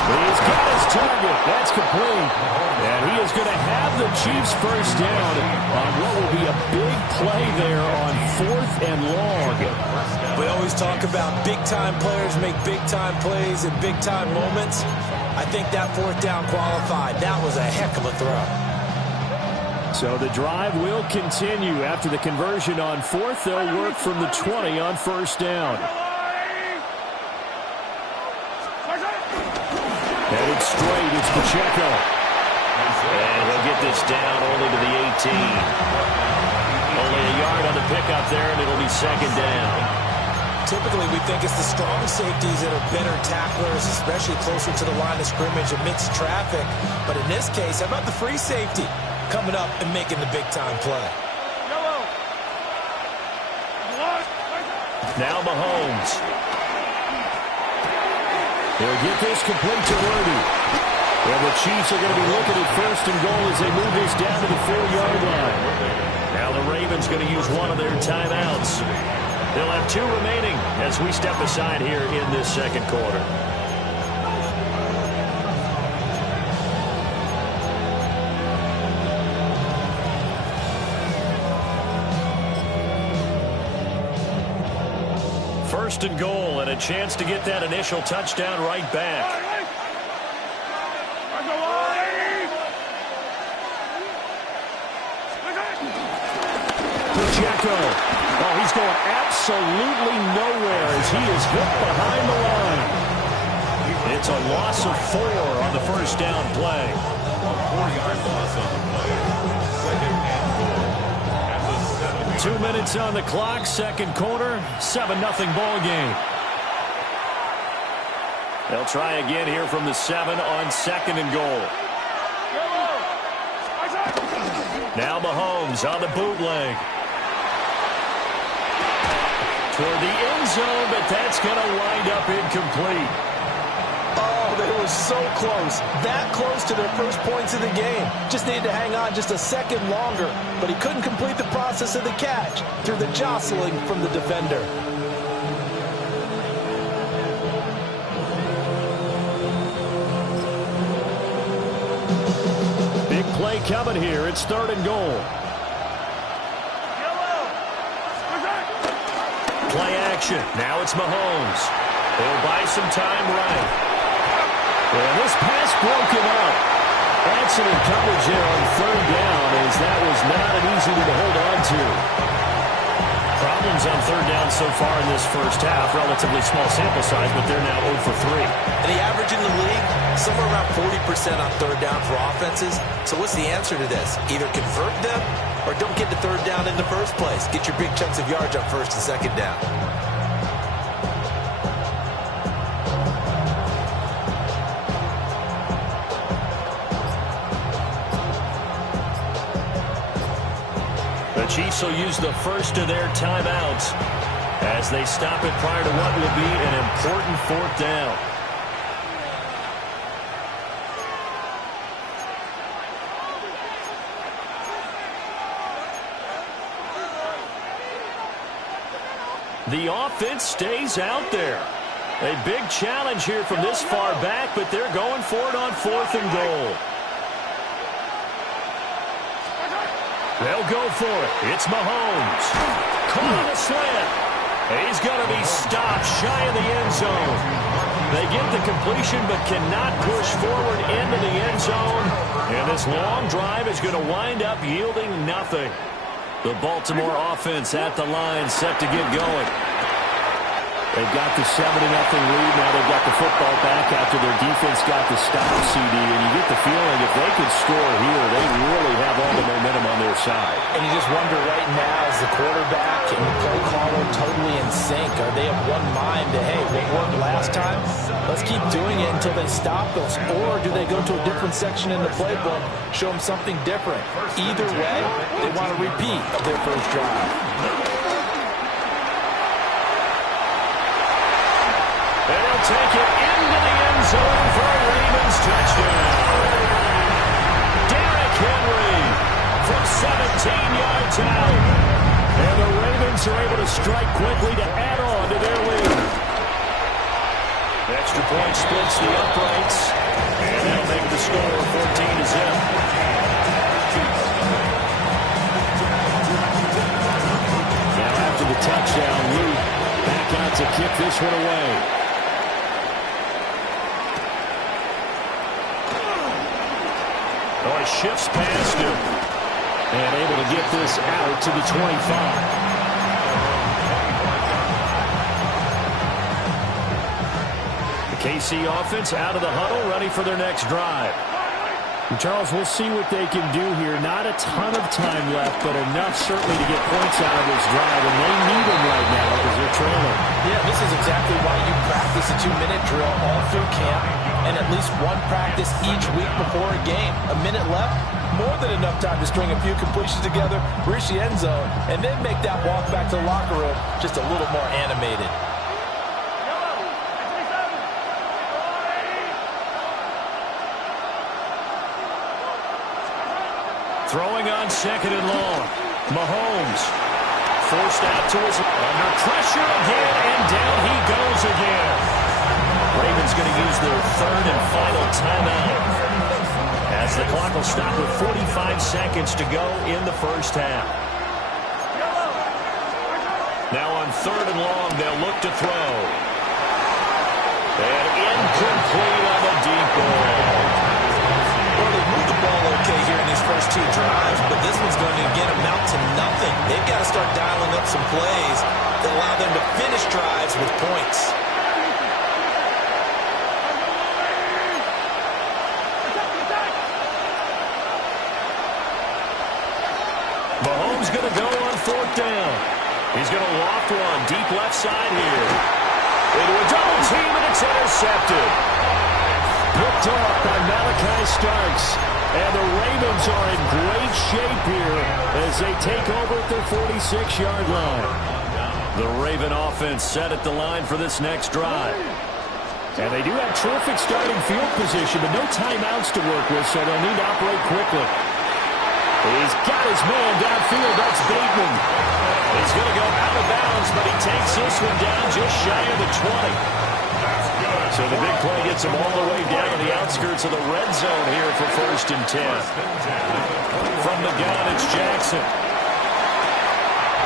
He's got his target. That's complete. And he is going to have the Chiefs first down on what will be a big play there on 4th and long. We always talk about big-time players make big-time plays in big-time moments. I think that 4th down qualified. That was a heck of a throw. So the drive will continue. After the conversion on 4th, they'll work from the 20 on 1st down. Headed straight, it's Pacheco. And he'll get this down only to the 18. Only a yard on the pickup there, and it'll be 2nd down. Typically, we think it's the strong safeties that are better tacklers, especially closer to the line of scrimmage amidst traffic. But in this case, how about the free safety coming up and making the big-time play? Now Mahomes. He'll get this complete to Worthy. Well, the Chiefs are going to be looking at 1st and goal as they move this down to the 4-yard line. Now the Ravens going to use one of their timeouts. They'll have 2 remaining as we step aside here in this 2nd quarter. First and goal, and a chance to get that initial touchdown right back. Pacheco. Oh, he's going absolutely nowhere as he is hit behind the line. It's a loss of 4 on the 1st down play. 4-yard loss on the play. 2nd and goal at the 7. 2 minutes on the clock, 2nd quarter, 7-0 ball game. They'll try again here from the 7 on 2nd and goal. Now Mahomes on the bootleg. Toward the end zone, but that's going to wind up incomplete. Oh, they were so close. That close to their first points of the game. Just needed to hang on just a second longer, but he couldn't complete the process of the catch through the jostling from the defender. Big play coming here. It's 3rd and goal. Play action. Now it's Mahomes. They'll buy some time right. And this pass broken up. Excellent coverage there on third down, as that was not an easy one to hold on to. Problems on third down so far in this first half. Relatively small sample size, but they're now 0 for 3. And the average in the league, somewhere around 40% on third down for offenses. So what's the answer to this? Either convert them or don't get to third down in the first place. Get your big chunks of yards on first and second down. The Chiefs will use the first of their timeouts as they stop it prior to what will be an important fourth down. The offense stays out there. A big challenge here from this far back, but they're going for it on 4th and goal. They'll go for it. It's Mahomes. Caught on a slant. He's going to be stopped shy of the end zone. They get the completion but cannot push forward into the end zone. And this long drive is going to wind up yielding nothing. The Baltimore offense at the line, set to get going. They've got the 7-0 lead. Now they've got the football back after their defense got the stop, CD. And you get the feeling if they could score here, they really have all the momentum on their side. And you just wonder right now, is the quarterback and the play caller totally in sync? Are they of one mind to, hey, what worked last time? Let's keep doing it until they stop us. Or do they go to a different section in the playbook, show them something different? Either way, they want a repeat of their first drive. Take it into the end zone for a Ravens touchdown. Derrick Henry from 17 yards out. And the Ravens are able to strike quickly to add on to their lead. Extra point splits the uprights. And that'll make the score 14-0. Now after the touchdown, Luke back out to kick this one away. Oh, he shifts past him. And able to get this out to the 25. The KC offense out of the huddle, ready for their next drive. And Charles, we'll see what they can do here. Not a ton of time left, but enough certainly to get points out of this drive. And they need them right now because they're trailing. Yeah, this is exactly why you practice a 2-minute drill all through camp. And at least one practice each week before a game. A minute left, more than enough time to string a few completions together, reach the end zone, and then make that walk back to the locker room just a little more animated. Throwing on 2nd and long. Mahomes forced out to his under pressure again, and down he goes again. Ravens going to use their 3rd and final timeout as the clock will stop with 45 seconds to go in the first half. Now on 3rd and long, they'll look to throw. And incomplete on the deep ball. Well, they moved the ball okay here in these first 2 drives, but this one's going to again amount to nothing. They've got to start dialing up some plays that allow them to finish drives with points. Mahomes going to go on 4th down. He's going to loft one deep left side here. Into a double team, and it's intercepted. Picked off by Malachi Starks. And the Ravens are in great shape here as they take over at their 46-yard line. The Raven offense set at the line for this next drive. And they do have terrific starting field position, but no timeouts to work with, so they'll need to operate quickly. He's got his man downfield. That's Bateman. He's going to go out of bounds, but he takes this one down just shy of the 20. So the big play gets him all the way down to the outskirts of the red zone here for 1st and 10. From the gun, it's Jackson.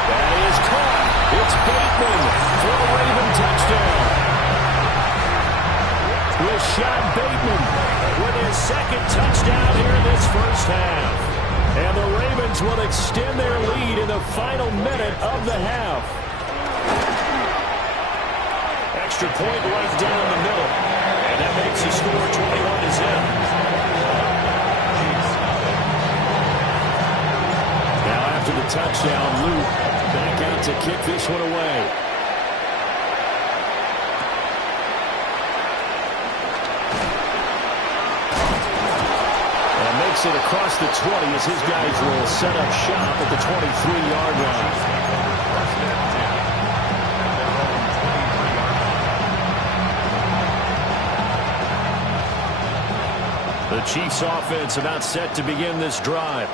That is caught. It's Bateman for a Raven touchdown. Rashad Bateman with a second touchdown here in this first half. And the Ravens will extend their lead in the final minute of the half. Extra point right down the middle. And that makes the score 21-0. Now after the touchdown, Luke back out to kick this one away. Makes it across the 20 as his guys will set up shop at the 23-yard line. The Chiefs offense about set to begin this drive.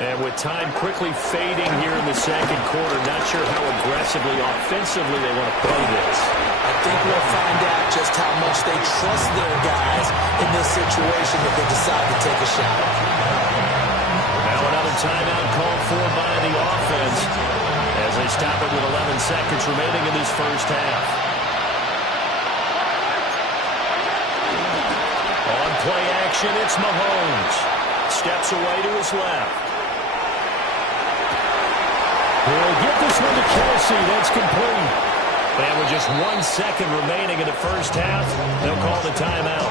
And with time quickly fading here in the second quarter, not sure how aggressively, offensively they want to play this. I think we'll find out just how much they trust their guys in this situation if they decide to take a shot. Now another timeout called for by the offense as they stop it with 11 seconds remaining in this first half. On play action, it's Mahomes. Steps away to his left. He'll get this one to Kelsey. That's complete. And with just 1 second remaining in the first half, they'll call the timeout.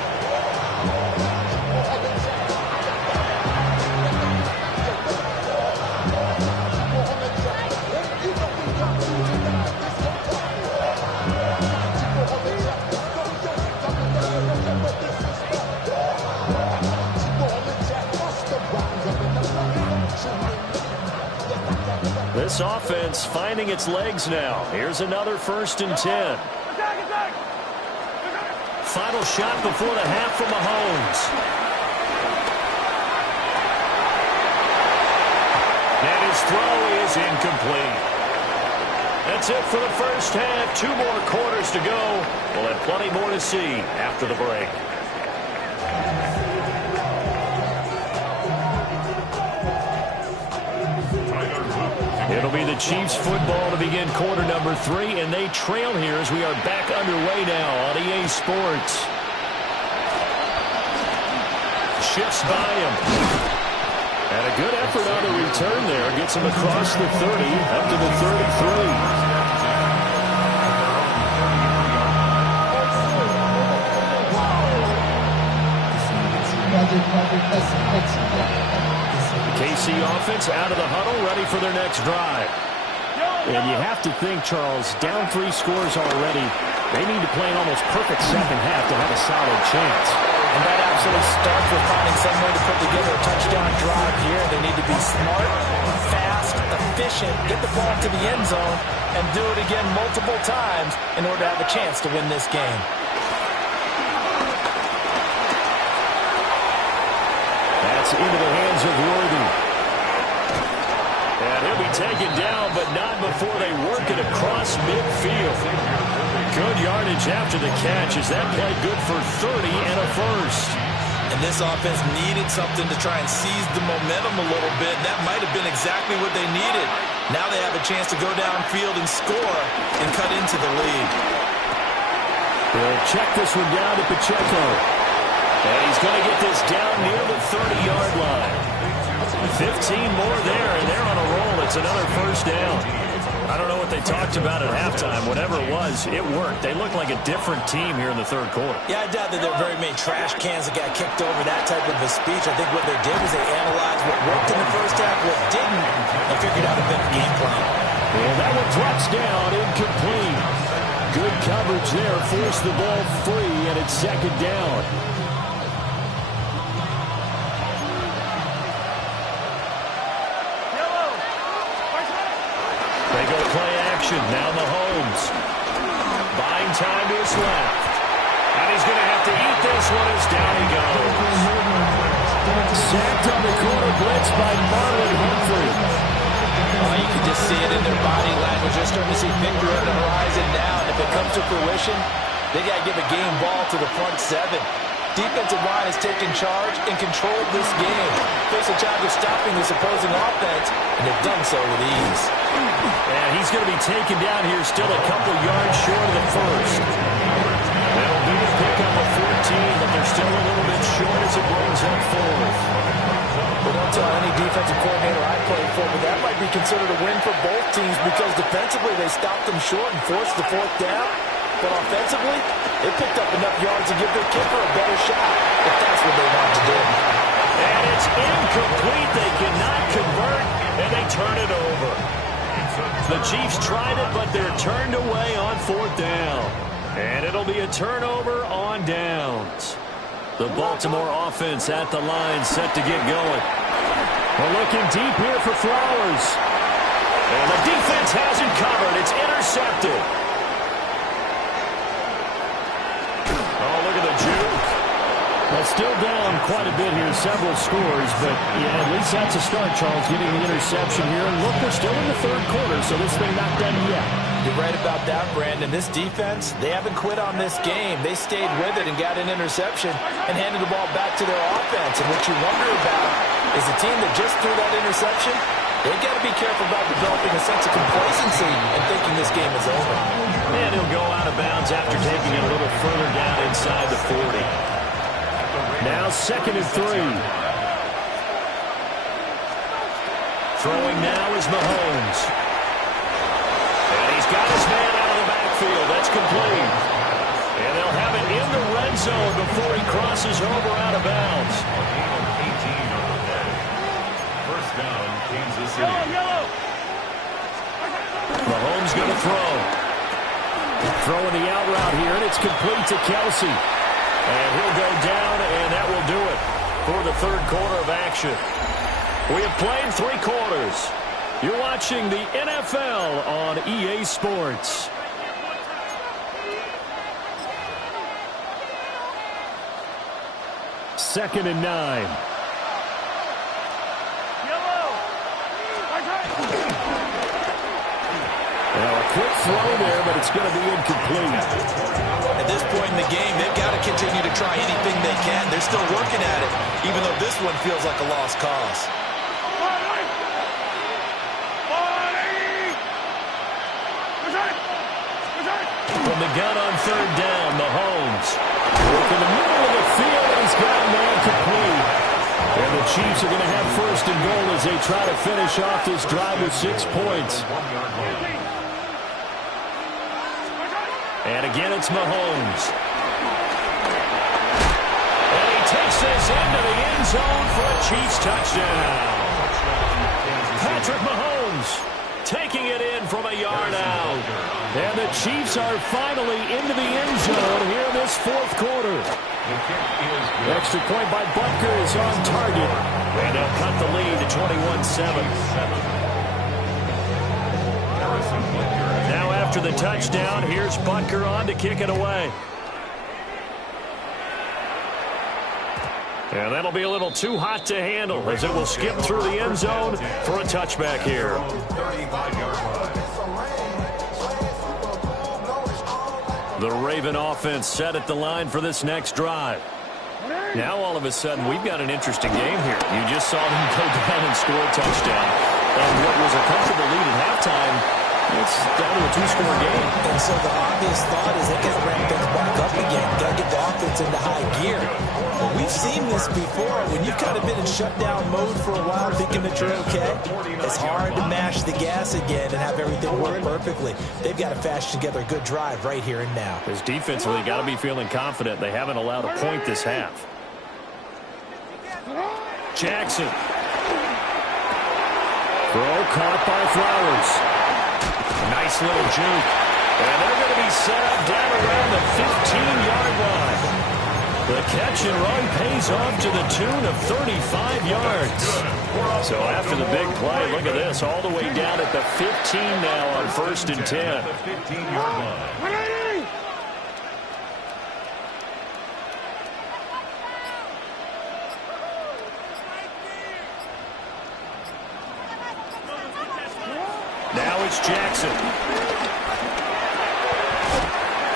This offense finding its legs now. Here's another 1st and 10. Final shot before the half from Mahomes. And his throw is incomplete. That's it for the first half. 2 more quarters to go. We'll have plenty more to see after the break. It'll be the Chiefs football to begin quarter number 3, and they trail here as we are back underway now on EA Sports. Shifts by him. And a good effort on the return there. Gets him across the 30, up to the 33. The KC offense out of the huddle, ready for their next drive. And you have to think, Charles, down 3 scores already. They need to play an almost perfect second half to have a solid chance. And that absolutely starts with finding some way to put together a touchdown drive here. They need to be smart, fast, efficient, get the ball to the end zone, and do it again multiple times in order to have a chance to win this game. That's into the hands of Worthy. And he'll be taken down, but not before they work it across midfield. Good yardage after the catch as that play good for 30 and a first. And this offense needed something to try and seize the momentum a little bit. That might have been exactly what they needed. Now they have a chance to go downfield and score and cut into the lead. They'll check this one down to Pacheco. And he's going to get this down near the 30-yard line. 15 more there, and they're on a roll. It's another first down. I don't know what they talked about at halftime. Whatever it was, it worked. They look like a different team here in the third quarter. Yeah, I doubt that there were very many trash cans that got kicked over, that type of a speech. I think what they did was they analyzed what worked in the first half, what didn't, and figured out a better game plan. Well, that one drops down, incomplete. Good coverage there, forced the ball free, and it's second down. They go play action. Now Mahomes. Buying time to his left. And he's going to have to eat this one as down he goes. Sacked on the corner blitz by Marlon Humphrey. Oh, you can just see it in their body language. They're starting to see victory on the horizon now. And if it comes to fruition, they got to give a game ball to the front 7. Defensive line has taken charge and controlled this game. Face a challenge of stopping this opposing offense, and they've done so with ease. And he's going to be taken down here still a couple yards short of the first. That'll be a pickup of 14, but they're still a little bit short as considered a win for both teams because defensively they stopped them short and forced the fourth down. But offensively, they picked up enough yards to give their kicker a better shot if that's what they want to do. And it's incomplete. They cannot convert, and they turn it over. The Chiefs tried it, but they're turned away on fourth down. And it'll be a turnover on downs. The Baltimore offense at the line, set to get going. We're looking deep here for Flowers. And the defense has it covered. It's intercepted. Oh, look at the juke. Well, still down quite a bit here, several scores, but yeah, at least that's a start, Charles, getting the interception here. And look, we're still in the third quarter, so this thing not done yet. You're right about that, Brandon. This defense, they haven't quit on this game. They stayed with it and got an interception and handed the ball back to their offense. And what you wonder about is the team that just threw that interception, they've got to be careful about developing a sense of complacency and thinking this game is over. And he'll go out of bounds after taking it a little further down inside the 40. Now 2nd and 3. Throwing now is Mahomes. And he's got his man out of the backfield. That's complete. And they'll have it in the red zone before he crosses over out of bounds. First down, Kansas City. Mahomes going to throw. Throwing the out route here, and it's complete to Kelsey. And he'll go down, and that will do it for the third quarter of action. We have played 3 quarters. You're watching the NFL on EA Sports. Second and 9. Well, a quick throw there, but it's going to be incomplete. At this point in the game, they've got to continue to try anything they can. They're still working at it, even though this one feels like a lost cause. From the gun on third down, Mahomes. Work in the middle of the field, and he's got a man complete. And the Chiefs are going to have first and goal as they try to finish off this drive with 6 points. And again, it's Mahomes. And he takes this into the end zone for a Chiefs touchdown. Patrick Mahomes taking it in from a yard out. And the Chiefs are finally into the end zone here in this fourth quarter. Extra point by Butker is on target. And they'll cut the lead to 21-7. Now after the touchdown, here's Butker on to kick it away. And that'll be a little too hot to handle as it will skip through the end zone for a touchback here. 35-yard line. The Raven offense set at the line for this next drive. Now all of a sudden we've got an interesting game here. You just saw them go down and score a touchdown. And what was a comfortable lead at halftime, it's down to a 2-score game. And so the obvious thought is they got to ramp things back up again. Got to get the offense into high gear. But we've seen this before. When you've kind of been in shutdown mode for a while thinking that you're okay, it's hard to mash the gas again and have everything work perfectly. They've got to fashion together a good drive right here and now. Because defensively, got to be feeling confident. They haven't allowed a point this half. Jackson. Throw caught by Flowers. Nice little juke. And they're going to be set up down around the 15-yard line. The catch and run pays off to the tune of 35 yards. So after the big play, look at this, all the way down at the 15 now on 1st and 10. The 15-yard line. Now it's Jackson.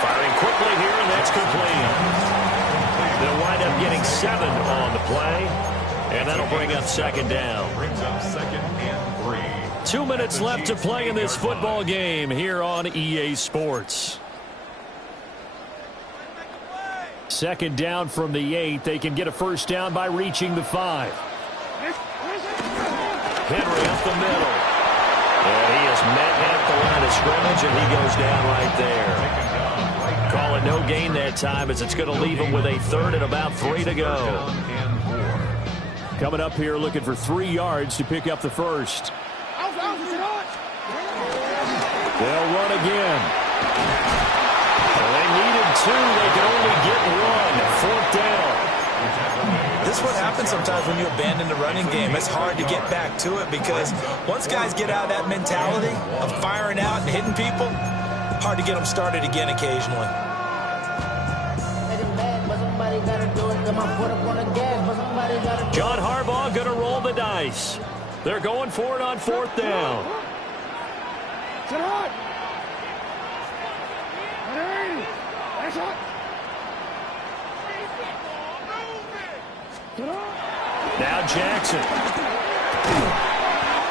Firing quickly here, and that's complete. They'll wind up getting 7 on the play, and that'll bring up 2nd down. Brings up 2nd and 3. 2 minutes left to play in this football game here on EA Sports. 2nd down from the 8. They can get a first down by reaching the 5. Henry up the middle. met at the line of scrimmage, and he goes down right there. Call it no gain that time, as it's going to leave him with a third and about 3 to go. Coming up here looking for 3 yards to pick up the first. They'll run again. Well, they needed 2. They can only get 1. 4th down. This is what happens sometimes when you abandon the running game. It's hard to get back to it because once guys get out of that mentality of firing out and hitting people, hard to get them started again occasionally. John Harbaugh going to roll the dice. They're going for it on 4th down. Now Jackson.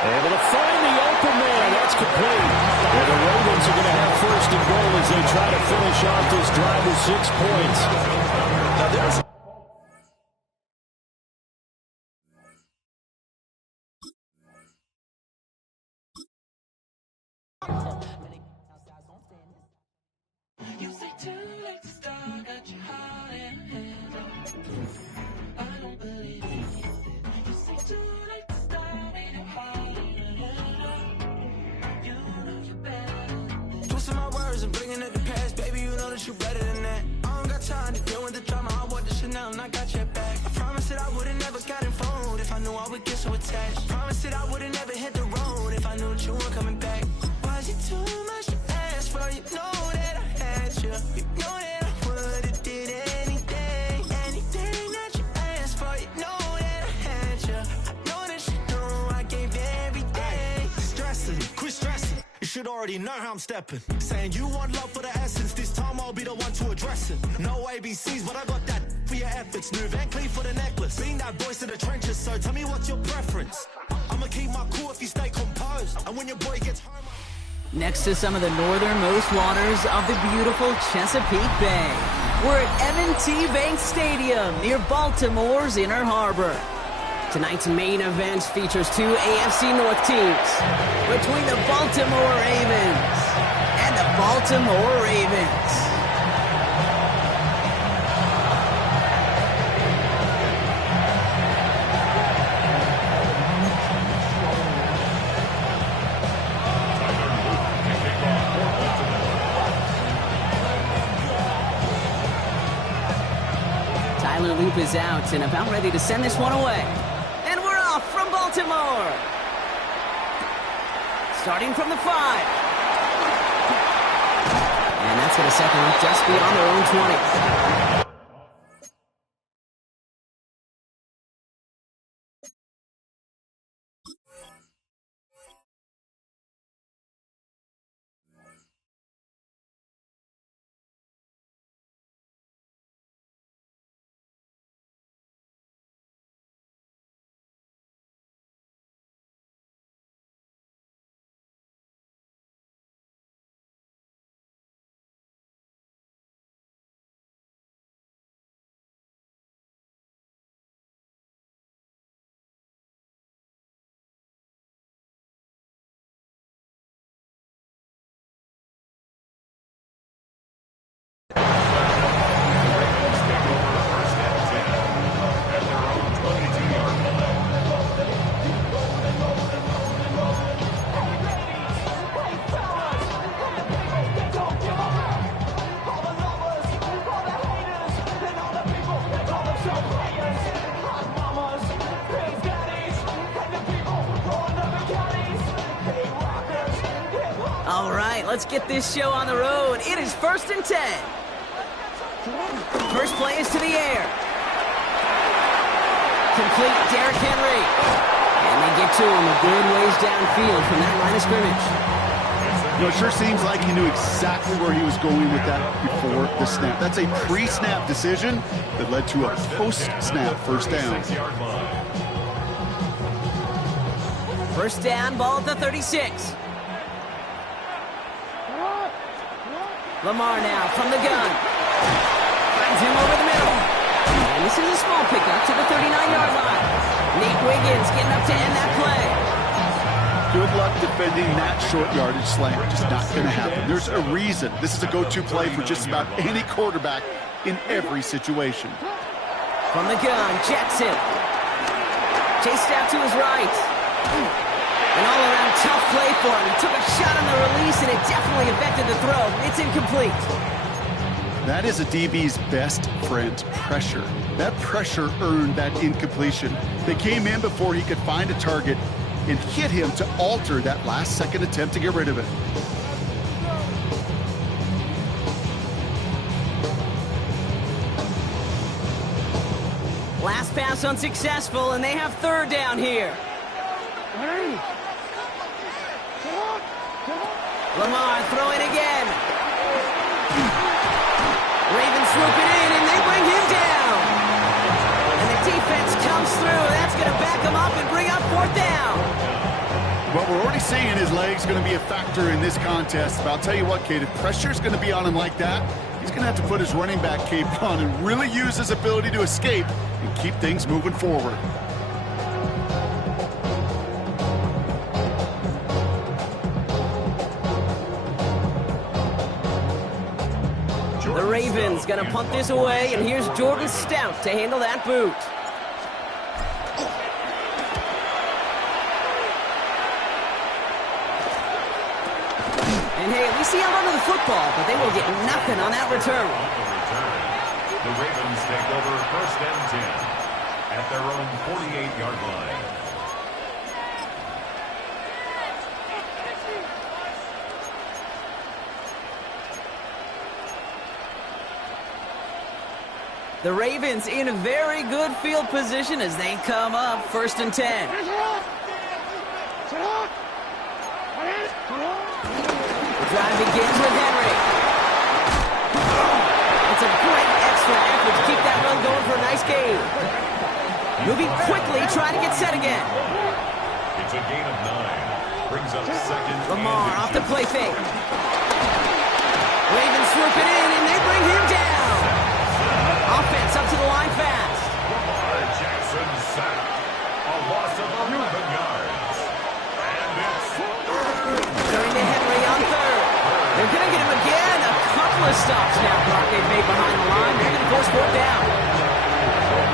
Able to find the open man. That's complete. And the Ravens are going to have 1st and goal as they try to finish off this drive with 6 points. Now there's twisting my words and bringing it to pass. Baby, you know that you better than that. I don't got time to deal with the drama. I bought the Chanel and I got your back. I promise that I would've never gotten phoned if I knew I would get so attached. I promise that I would've never hit the road if I knew that you weren't coming back. Was it too much to ask for? You know that I had you. You know that I would've did anything that you asked for. You know that I had you. I know that you know I gave everything. Stressing, quit stressing. You should already know how I'm stepping. Saying you want love for the essence. This time I'll be the one to address it. No ABCs, but I got that for your efforts. New Van Cleef for the necklace. Being that voice in the trenches, so tell me what's your preference. I'ma keep my cool if you stay composed. And when your boy gets home... Next to some of the northernmost waters of the beautiful Chesapeake Bay, we're at M&T Bank Stadium near Baltimore's Inner Harbor. Tonight's main event features 2 AFC North teams between the Baltimore Ravens and the Baltimore Ravens. Tyler Loop is out and about ready to send this one away. And we're off from Baltimore. Starting from the 5. And that's going to set them up just beyond their own 20. All right, let's get this show on the road. It is 1st and 10. First play is to the air. Complete, Derrick Henry. And they get to him a good ways downfield from that line of scrimmage. You know, it sure seems like he knew exactly where he was going with that before the snap. That's a pre-snap decision that led to a post-snap first down. First down, ball at the 36. Lamar now from the gun. Finds him over the middle. And this is a small pickup to the 39-yard line. Nate Wiggins getting up to end that play. good luck defending that short yardage slant. Just not going to happen. There's a reason. This is a go-to play for just about any quarterback in every situation. From the gun, Jackson. Chased out to his right. An all-around tough play for him. He took a shot on the release, and it definitely affected the throw. It's incomplete. That is a DB's best friend, pressure. That pressure earned that incompletion. They came in before he could find a target and hit him to alter that last-second attempt to get rid of it. Last pass unsuccessful, and they have third down here. Lamar throwing again. Ravens swooping in, and they bring him down. And the defense comes through. That's going to back him up and bring up fourth down. Well, we're already seeing his legs going to be a factor in this contest. But I'll tell you what, Kate, if pressure's going to be on him like that, he's going to have to put his running back cape on and really use his ability to escape and keep things moving forward. The Ravens going to punt this away, and here's Jordan Stout to handle that boot. And hey, at least he held onto the football, but they will get nothing on that return. The Ravens take over first and 10 at their own 48-yard line. The Ravens in a very good field position as they come up first and 10. The drive begins with Henry. It's a great extra effort to keep that run going for a nice gain. Moving quickly, trying to get set again. It's a gain of 9. Brings up second. Lamar off the play fake. Ravens swooping in, and they bring him down. Offense up to the line fast. Lamar Jackson sacked. A loss of 11 yards. And it's Turning to Henry on third. They're going to get him again. A couple of stops now Brock they've made behind the line. They're going to force fourth down.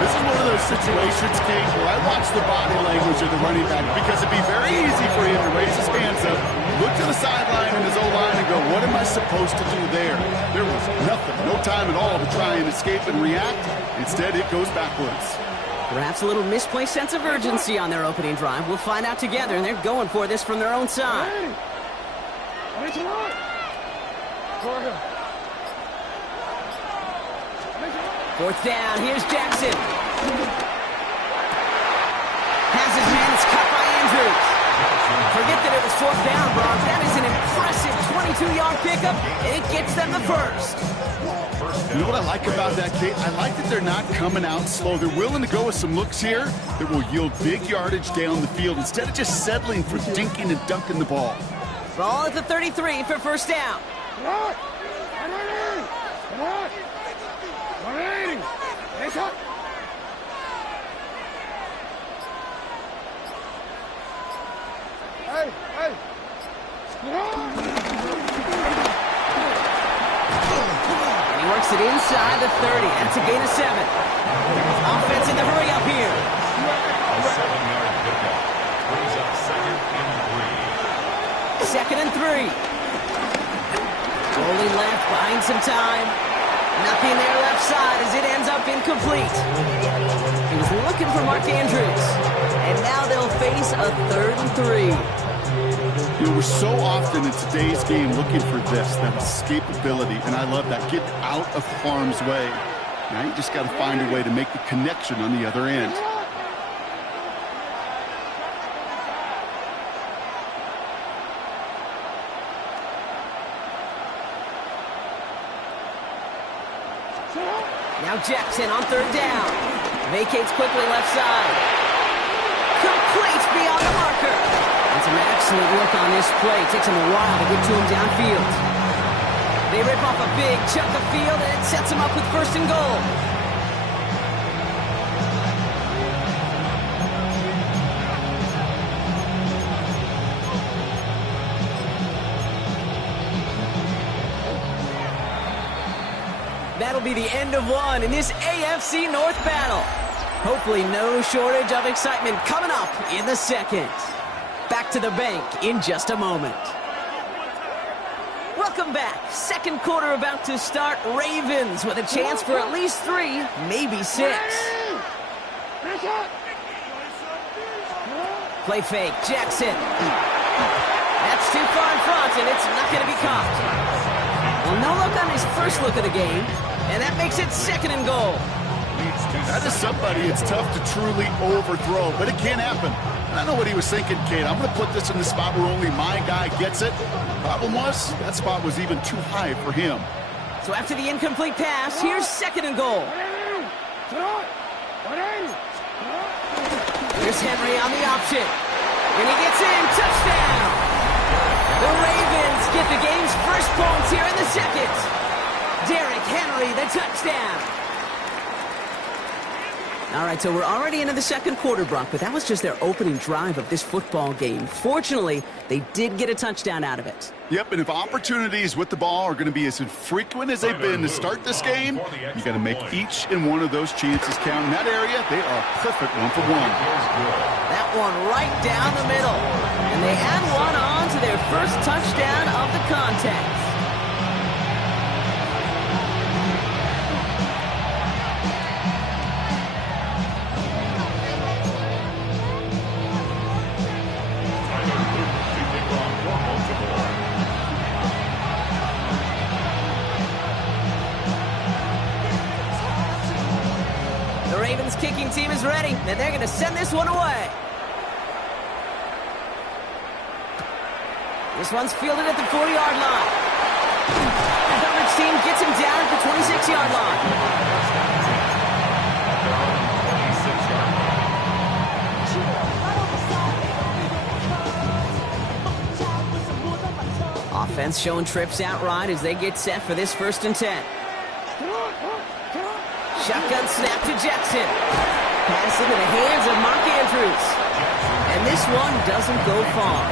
This is one of those situations, Kate, where I watch the body language of the running back because it'd be very easy for him to raise his hands up, look to the sideline and his O-line and go, what am I supposed to do there? There was nothing, no time at all to try and escape and react. Instead, it goes backwards. Perhaps a little misplaced sense of urgency on their opening drive. We'll find out together, and they're going for this from their own side. Fourth down, here's Jackson. Has his man, it's cut by Andrews. Forget that it was fourth down, Brock. That is an impressive 22-yard pickup, and it gets them the first. You know what I like about that, Kate? I like that they're not coming out slow. They're willing to go with some looks here that will yield big yardage down the field instead of just settling for dinking and dunking the ball. Ball at the 33 for first down. And he works it inside the 30. That's a gain of 7. Offense in the hurry up here. a 7-yard pickup. Brings up second and 3. 2nd and 3. Rolling left, buying some time. Nothing there left side as it ends up incomplete. He was looking for Mark Andrews. And now they'll face a 3rd and 3. You know, we're so often in today's game looking for this, that escapability, and I love that. Get out of harm's way. Now you just got to find a way to make the connection on the other end. Now Jackson on 3rd down. Vacates quickly left side. Completes beyond the marker. And some excellent work on this play. Takes him a while to get to him downfield. They rip off a big chunk of field, and it sets him up with 1st and goal. That'll be the end of one in this AFC North battle. Hopefully no shortage of excitement coming up in the second. Back to the bank in just a moment. Welcome back. Second quarter about to start. Ravens with a chance for at least 3, maybe 6. Play fake. Jackson. That's too far in front, and it's not going to be caught. Well, no look on his first look of the game, and that makes it second and goal. That is somebody it's tough to truly overthrow, but it can happen. I know what he was thinking, Kate. I'm going to put this in the spot where only my guy gets it. Problem was, that spot was even too high for him. So after the incomplete pass, here's second and goal. Here's Henry on the option. And he gets in. Touchdown! The Ravens get the game's first points here in the second. Derrick Henry, the touchdown. All right, so we're already into the second quarter, Brock, but that was just their opening drive of this football game. Fortunately, they did get a touchdown out of it. Yep, and if opportunities with the ball are going to be as infrequent as they've been to start this game, you got to make each and one of those chances count. In that area, they are a perfect 1-for-1. That one right down the middle. And they add one on to their first touchdown of the contest. Kicking team is ready, and they're going to send this one away. This one's fielded at the 40-yard line. The coverage team gets him down at the 26-yard line. Offense showing trips out right as they get set for this 1st and 10. Shotgun snap to Jackson. Pass into the hands of Mark Andrews. And this one doesn't go far.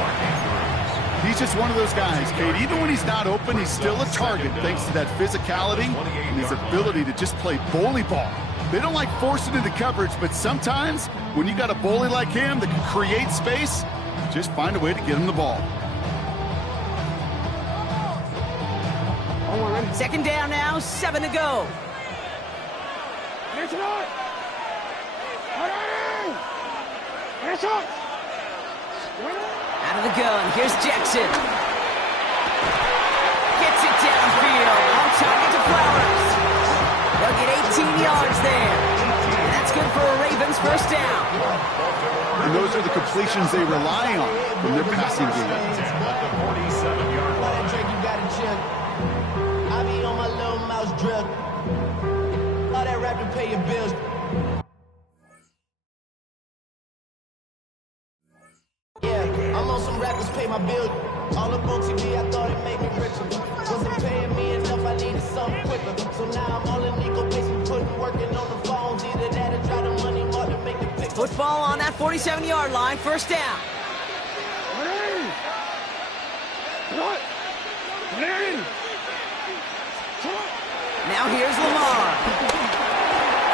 He's just one of those guys, Kate. Even when he's not open, he's still a target thanks to that physicality and his ability to just play bully ball. They don't like forcing into coverage, but sometimes when you got a bully like him that can create space, just find a way to get him the ball. Second down now, 7 to go. Out of the gun, here's Jackson. Gets it downfield, on target to Flowers. They'll get 18 yards there. And that's good for a Ravens first down. And those are the completions they rely on from their passing game. I be on my little mouse drill. All that rap to pay your bills. Yeah, I'm on some rappers pay my bills. All up on TV, I thought it made me richer. Wasn't paying me enough, I needed something quicker. So now I'm all in legal basement, putting working on the phones. Either that or try the money more to make the pick. Football on that 47-yard line, first down. Now here's Lamar.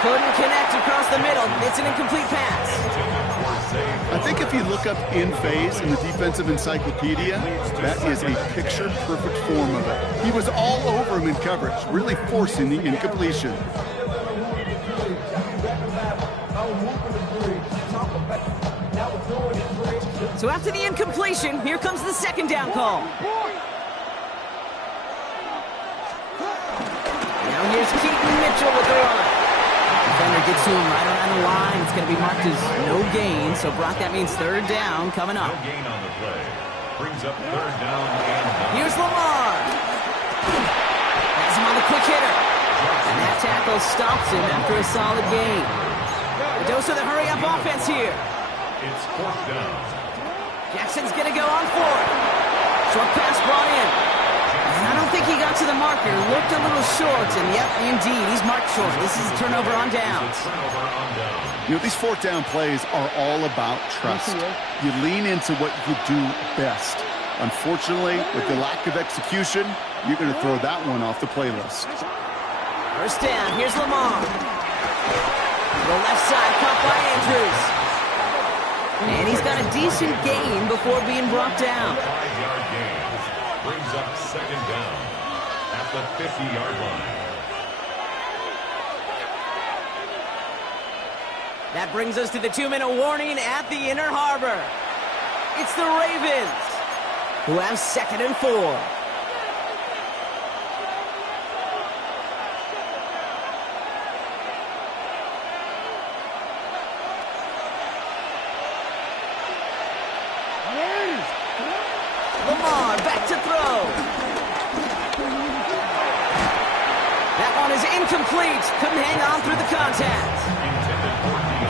Couldn't connect across the middle. It's an incomplete pass. I think if you look up in phase in the defensive encyclopedia, that is a picture-perfect form of it. He was all over him in coverage, really forcing the incompletion. So after the incompletion, here comes the second down call. Now here's Keaton Mitchell with the run. Defender gets to him right around the line. It's going to be marked as no gain. So, Brock, that means third down coming up. No gain on the play. Brings up third down and 9. Here's Lamar. Has him on the quick hitter. And that tackle stops him after a solid gain. The dose of the hurry-up offense here. It's 4th down. Jackson's going to go on 4th. Short pass brought in. And I don't think he got to the marker. Looked a little short, and yep, indeed, he's marked short. This is a turnover on downs. You know, these 4th down plays are all about trust. You lean into what you do best. Unfortunately, with the lack of execution, you're going to throw that one off the playlist. First down, here's Lamar. The left side caught by Andrews. And he's got a decent gain before being brought down. 5-yard gain brings up second down at the 50-yard line. That brings us to the 2-minute warning at the Inner Harbor. It's the Ravens, who have 2nd and 4. Lamar back to throw. That one is incomplete. Couldn't hang on through the contact.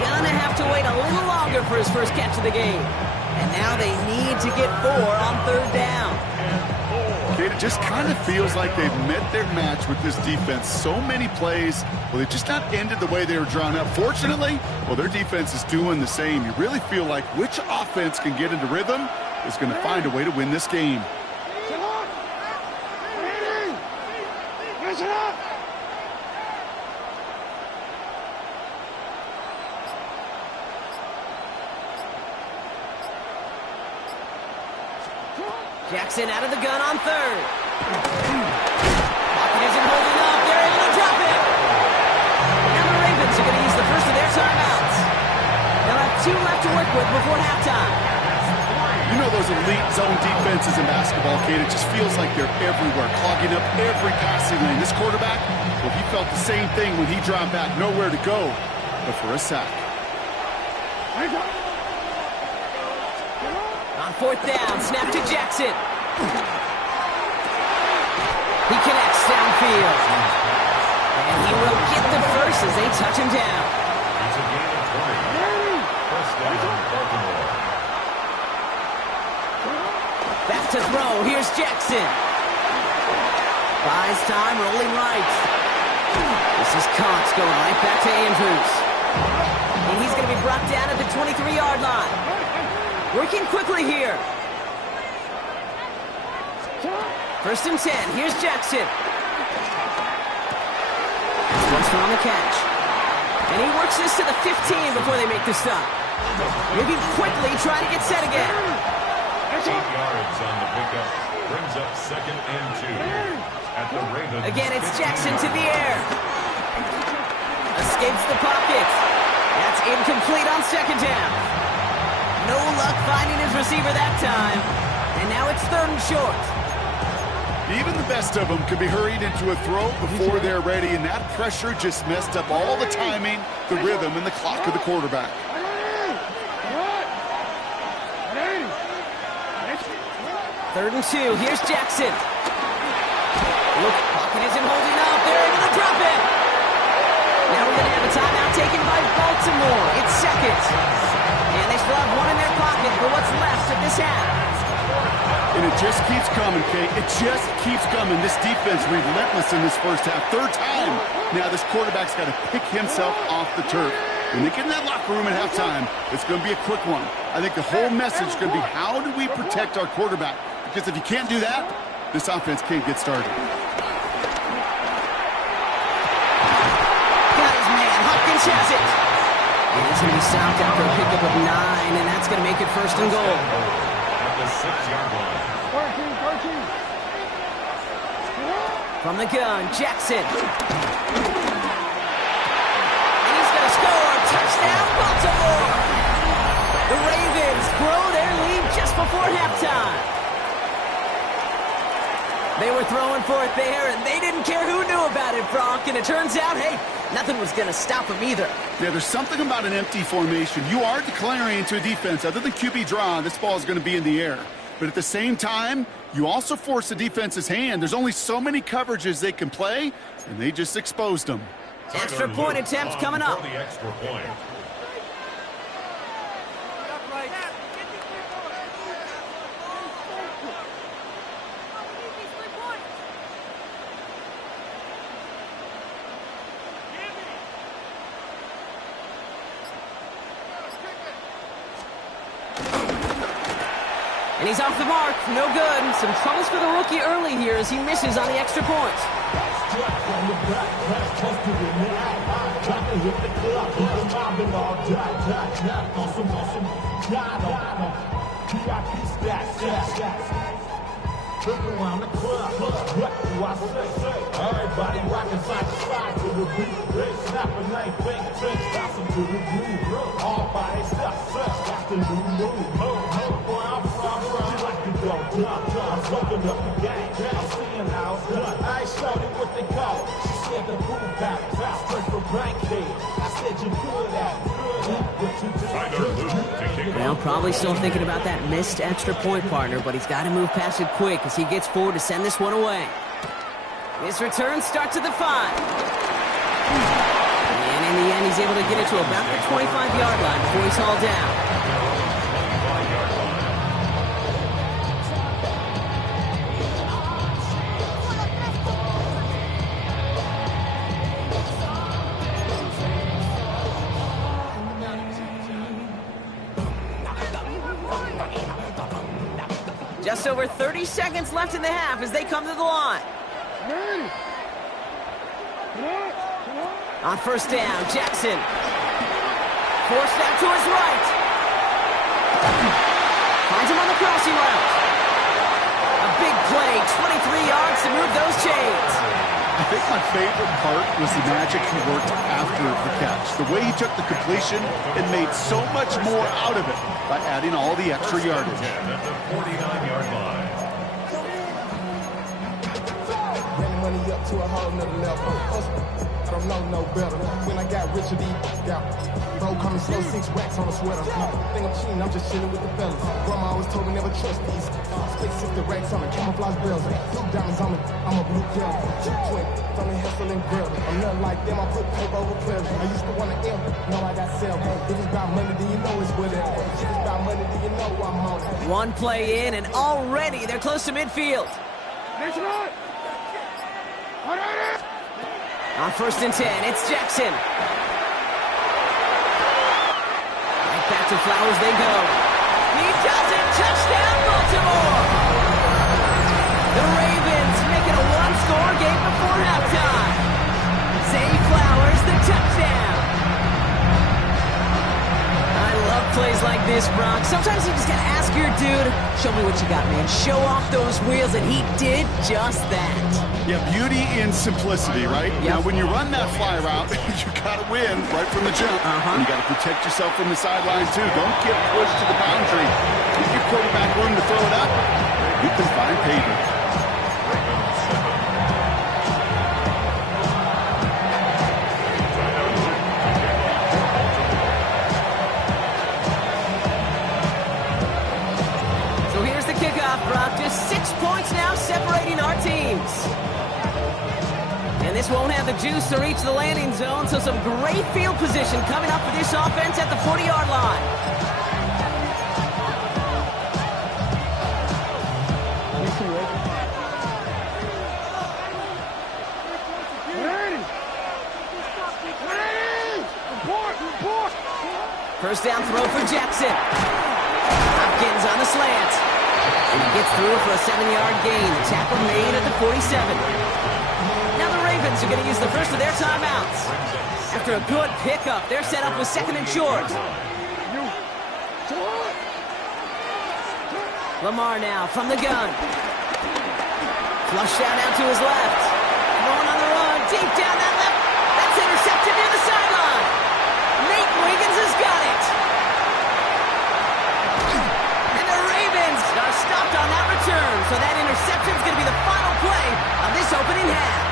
Gonna have to wait a little longer for his first catch of the game. And now they need to get 4 on 3rd down. Okay, it just kind of feels like they've met their match with this defense. So many plays, well, they've just not ended the way they were drawn up. Fortunately, well, their defense is doing the same. You really feel like which offense can get into rhythm is going to find a way to win this game. Jackson out of the gun on 3rd. Pocket isn't holding up. They're able to drop it. Now the Ravens are going to use the first of their timeouts. They'll have 2 left to work with before halftime. You know those elite zone defenses in basketball, Kate, it just feels like they're everywhere, clogging up every passing lane. This quarterback, well, he felt the same thing when he dropped back, nowhere to go but for a sack. On 4th down, snap to Jackson. He connects downfield. And he will get the first as they touch him down. It's a gain of 20. First down, Baltimore. Back to throw. Here's Jackson. Buys time, rolling right. This is Cox going right back to Andrews. And he's going to be brought down at the 23-yard line. Working quickly here. 1st and 10. Here's Jackson. This one's on the catch. And he works this to the 15 before they make the stop. Moving quickly, trying to get set again. 8 yards on the pickup. Brings up 2nd and 2. At the Ravens. Again, it's Jackson to the air. Escapes the pocket. That's incomplete on 2nd down. No luck finding his receiver that time. And now it's 3rd and short. Even the best of them could be hurried into a throw before they're ready, and that pressure just messed up all the timing, the rhythm, and the clock of the quarterback. 3rd and 2. Here's Jackson. Look, pocket isn't holding up. They're able to drop it. Now we're going to have a timeout taken by Baltimore. It's 2nd. And they still have 1 in their pocket for what's left of this half. And it just keeps coming, Kate. It just keeps coming. This defense relentless in this first half. 3rd time. Now this quarterback's got to pick himself off the turf. When they get in that locker room at halftime, it's going to be a quick one. I think the whole message is going to be, how do we protect our quarterback? Because if you can't do that, this offense can't get started. Got his man. Hopkins has it. And he's going to be stopped after a pickup of 9, and that's going to make it 1st and goal. At the 6-yard line. 13. From the gun, Jackson. And he's going to score. Touchdown, Baltimore. The Ravens grow their lead just before halftime. They were throwing for it there, and they didn't care who knew about it, Brock. And it turns out, hey, nothing was going to stop them either. Yeah, there's something about an empty formation. You are declaring into a defense. Other than QB draw, this ball is going to be in the air. But at the same time, you also force the defense's hand. There's only so many coverages they can play, and they just exposed them. Extra point attempt coming up. For the extra point. And he's off the mark. No good. Some troubles for the rookie early here as he misses on the extra point. Look around the club, what do I say? Everybody rockin' side to side to the beat. They snappin' like bang, bouncing to the groove. All body stop, that's the new move. Where I'm from, you like to go dumb. I'm fucking up the game, I'm seeing how it's done. I ain't showed it what they call it. She said the boom back, straight for Bankhead. I said you good at it. Well, probably still thinking about that missed extra point, partner, but he's got to move past it quick as he gets forward to send this one away. His return starts at the 5. And in the end, he's able to get it to about the 25-yard line before he's hauled down. Just over 30 seconds left in the half as they come to the line. On first down, Jackson. Forced out to his right. Finds him on the crossing route. A big play, 23 yards to move those chains. I think my favorite part was the magic he worked after the catch. The way he took the completion and made so much more out of it by adding all the extra yardage. At the 49-yard line. Running money up to a whole nother level. I don't know no better. When I got rich of these out. Bro coming slow, 6 racks on a sweater. Think I'm cheating, I'm just chilling with the fellas. Grandma always told me never trust these. Stick 60 racks on me, camouflage bells. Blue diamonds on me, I'm a blue girl. Twin, on me hustle and grill. I'm nothing like them, I put paper over pleasure. I used to want to M, now I got sell. If it's about money, then you know it's whatever. If it's about money, then you know I'm on it. One play in, and already they're close to midfield. On first and 10, it's Jackson. Right back to Flowers they go. He does it! Touchdown, Baltimore! The Ravens make it a one-score game before halftime. Zay Flowers, the touchdown. I love plays like this, Brock. Sometimes you just gotta ask your dude, show me what you got, man. Show off those wheels, and he did just that. Yeah, beauty in simplicity, right? Yep. Now, when you run that fly route, you got to win right from the jump. And you got to protect yourself from the sideline, too. Don't get pushed to the boundary. Give your quarterback room to throw it up. You can find pavement. So here's the kickoff, Brock. Just 6 points now separating our teams. And this won't have the juice to reach the landing zone, so some great field position coming up for this offense at the 40-yard line. First down throw for Jackson. Hopkins on the slant. And he gets through for a 7-yard gain. The tackle made at the 47. Now the Ravens are going to use the first of their timeouts. After a good pickup, they're set up with second and short. Lamar now from the gun. Flush down out to his left. Throwing on the run, deep down that left. That's intercepted near the sideline. Nate Wiggins has got it. And the Ravens are stopped on that return. So that interception is going to be the final play of this opening half.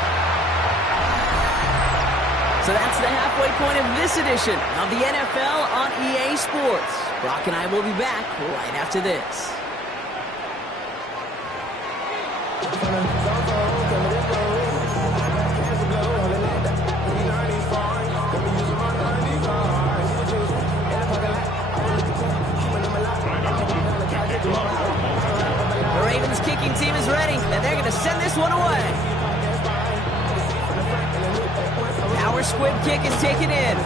So that's the halfway point of this edition of the NFL on EA Sports. Brock and I will be back right after this. The Ravens kicking team is ready, and they're going to send this one away. Power squib kick is taken in.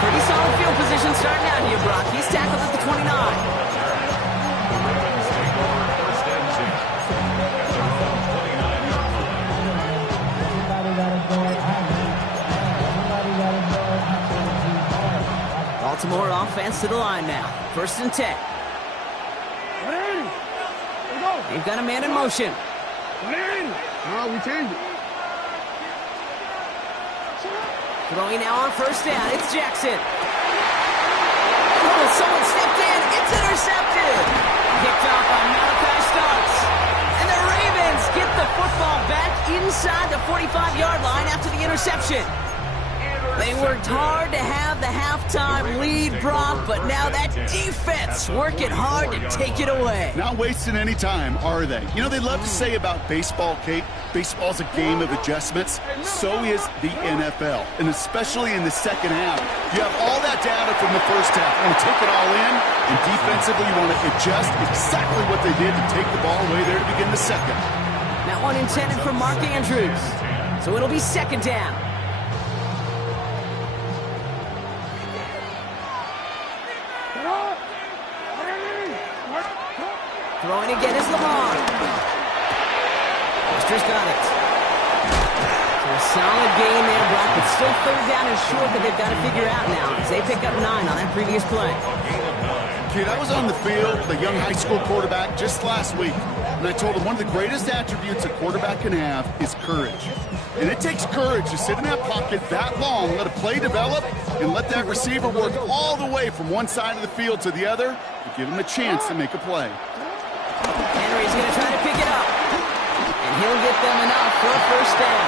Pretty solid field position starting out here, Brock. He's tackled at the 29. some more offense to the line now. 1st and 10. They've got a man in motion. We changed it. Throwing now on 1st down. It's Jackson. Oh, someone stepped in. It's intercepted. Picked off by Malachi Starks. And the Ravens get the football back inside the 45-yard line after the interception. They worked hard to have the halftime lead, Brock, but now that defense working hard to take it away. Not wasting any time, are they? You know, they love to say about baseball, Kate, baseball's a game of adjustments. So is the NFL, and especially in the second half. You have all that data from the first half. You want to take it all in, and defensively you want to adjust exactly what they did to take the ball away there to begin the second. That one intended for Mark Andrews. So it'll be 2nd down. Throwing again is Lamar. Buster's got it. So a solid game there, Brock, but still 3rd down and short that they've got to figure out now as they pick up 9 on that previous play. Kid, I was on the field, the young high school quarterback, just last week, and I told him one of the greatest attributes a quarterback can have is courage. And it takes courage to sit in that pocket that long, let a play develop, and let that receiver work all the way from one side of the field to the other to give him a chance to make a play. Henry's going to try to pick it up. And he'll get them enough for a 1st down.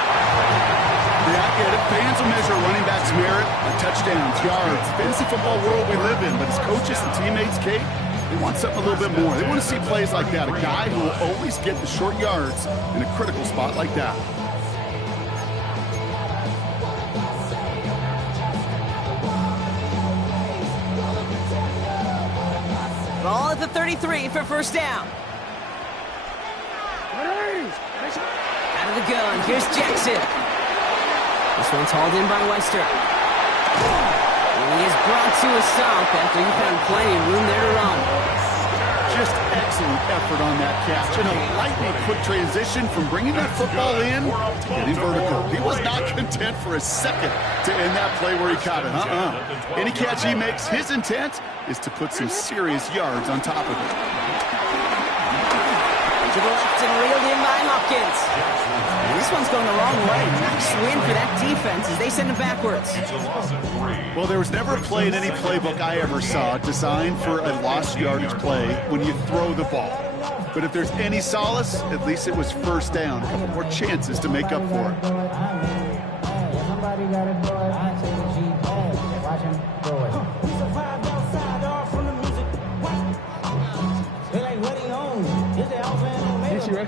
Yeah, I get it. Fans will measure running back's merit by touchdowns, yards, fantasy football world we live in. But as coaches and teammates, Kate, they want something a little bit more. They want to see plays like that. A guy who will always get the short yards in a critical spot like that. Ball at the 33 for 1st down. Out of the gun, here's Jackson. This one's hauled in by Weister. And he is brought to a stop after he found plenty of room there to run. Just excellent effort on that catch. And a lightning quick transition from bringing that football in to getting vertical. He was not content for a second to end that play where he caught it. Any catch he makes, his intent is to put some serious yards on top of it. To the left and reeled in by Hopkins. And this one's going the wrong way. Nice win for that defense as they send it backwards. Well, there was never a play in any playbook I ever saw designed for a lost yardage play when you throw the ball. But if there's any solace, at least it was 1st down. A couple more chances to make up for it.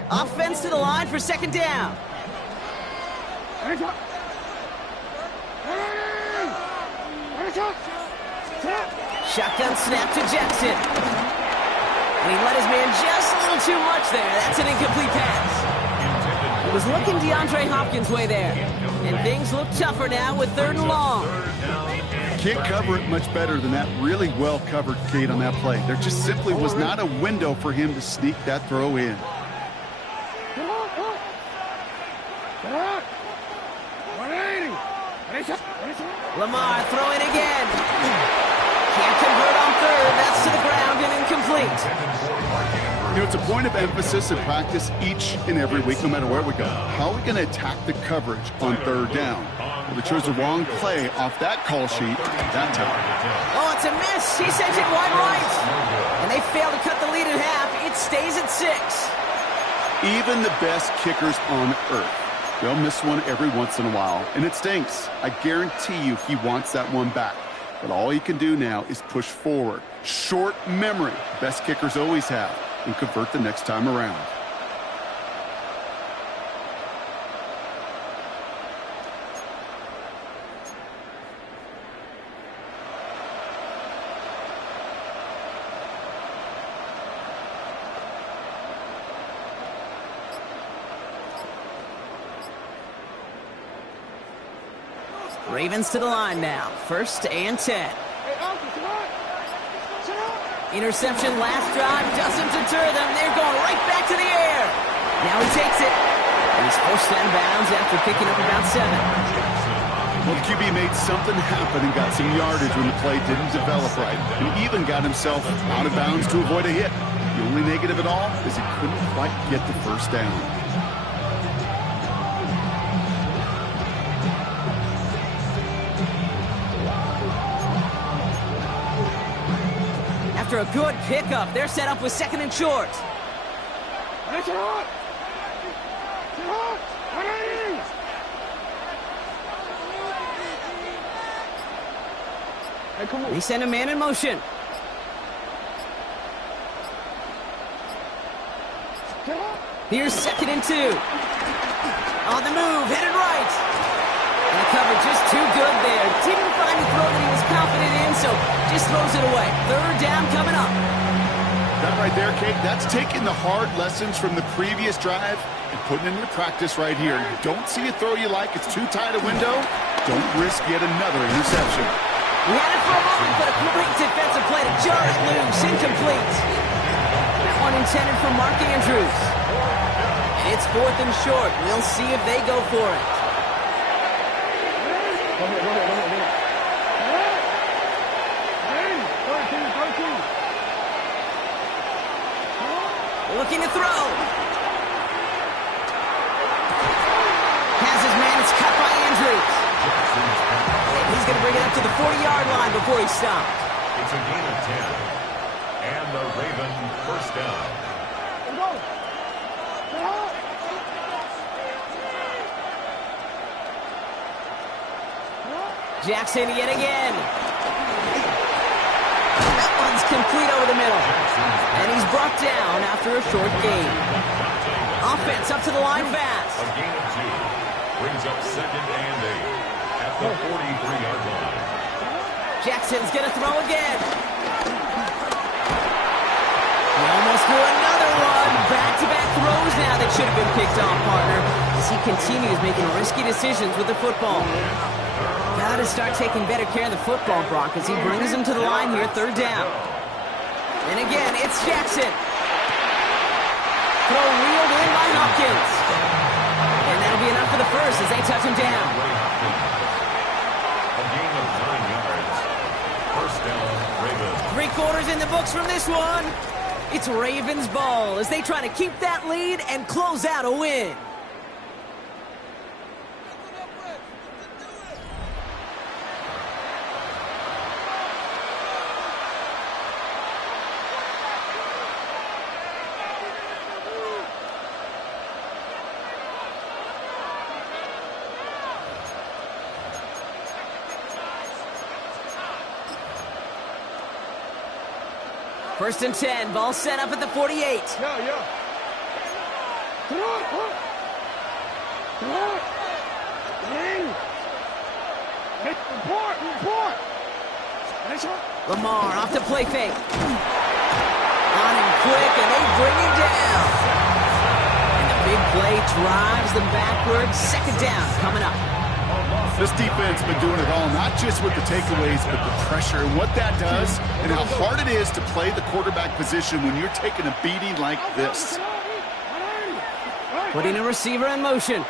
Offense to the line for 2nd down. Shotgun snap to Jackson. And he let his man just a little too much there. That's an incomplete pass. It was looking DeAndre Hopkins' way there. And things look tougher now with 3rd and long. Can't cover it much better than that. Really well covered, Kate, on that play. There just simply was not a window for him to sneak that throw in. Lamar throwing again. Can't convert on 3rd. That's to the ground and incomplete. You know, it's a point of emphasis in practice each and every week, no matter where we go. How are we going to attack the coverage on 3rd down? Well, they chose the wrong play off that call sheet that time. Oh, it's a miss. He sends it wide right. And they fail to cut the lead in half. It stays at 6. Even the best kickers on earth, they'll miss one every once in a while, and it stinks. I guarantee you he wants that one back. But all he can do now is push forward. Short memory, best kickers always have, and convert the next time around. Ravens to the line now. 1st and 10. Interception last drive doesn't deter them. They're going right back to the air. Now he takes it. And he's forced out of bounds after picking up about 7. Well, the QB made something happen and got some yardage when the play didn't develop right. And even got himself out of bounds to avoid a hit. The only negative at all is he couldn't quite get the first down. After a good pickup, they're set up with 2nd and short. They send a man in motion. Here's 2nd and 2. On the move, headed right. And the cover just too good there. Didn't find a throw that he was confident in, so just throws it away. 3rd down coming up. That right there, Kate, that's taking the hard lessons from the previous drive and putting it into practice right here. You don't see a throw you like, it's too tight a window. Don't risk yet another interception. He had it for a moment, but a great defensive play to jar it loose. Incomplete. That one intended for Mark Andrews. And it's 4th and short. We'll see if they go for it. Looking to throw. Has his man. It's cut by Andrews. And he's going to bring it up to the 40-yard line before he stopped. It's a gain of 10. And the Raven first down. Jackson yet again. That one's complete over the middle. And he's brought down after a short gain. Offense up to the line fast. A gain of 2. Brings up 2nd and 8 at the 43-yard line. Jackson's going to throw again. He almost threw another one. Back-to-back throws now that should have been picked off, partner, as he continues making risky decisions with the football. Got to start taking better care of the football, Brock, as he brings him to the line here, 3rd down. And again, it's Jackson. Throw reeled in by Hopkins. And that'll be enough for the first as they touch him down. A gain of 9 yards. First down, Ravens. 3/4 in the books from this one. It's Ravens ball as they try to keep that lead and close out a win. First and 10, ball set up at the 48. Yeah. Lamar off to play fake. On him quick, and they bring him down. And the big play drives them backwards. 2nd down coming up. This defense has been doing it all, not just with the takeaways, but the pressure and what that does and how hard it is to play the quarterback position when you're taking a beating like this. Putting a receiver in motion.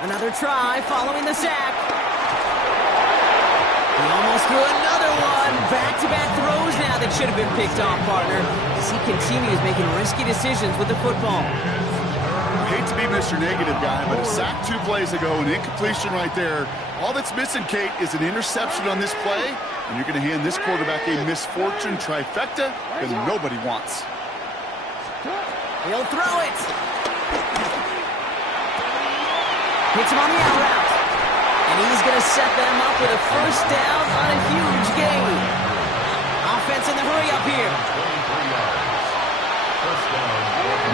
Another try following the sack. He almost threw another one. Back-to-back throws now that should have been picked off, partner, as he continues making risky decisions with the football. I hate to be Mr. Negative guy, but a sack 2 plays ago, an incompletion right there. All that's missing, Kate, is an interception on this play, and you're going to hand this quarterback a misfortune trifecta that nobody wants. He'll throw it. Hits him on the out route. And he's going to set them up with a first down on a huge gain. Offense in the hurry up here.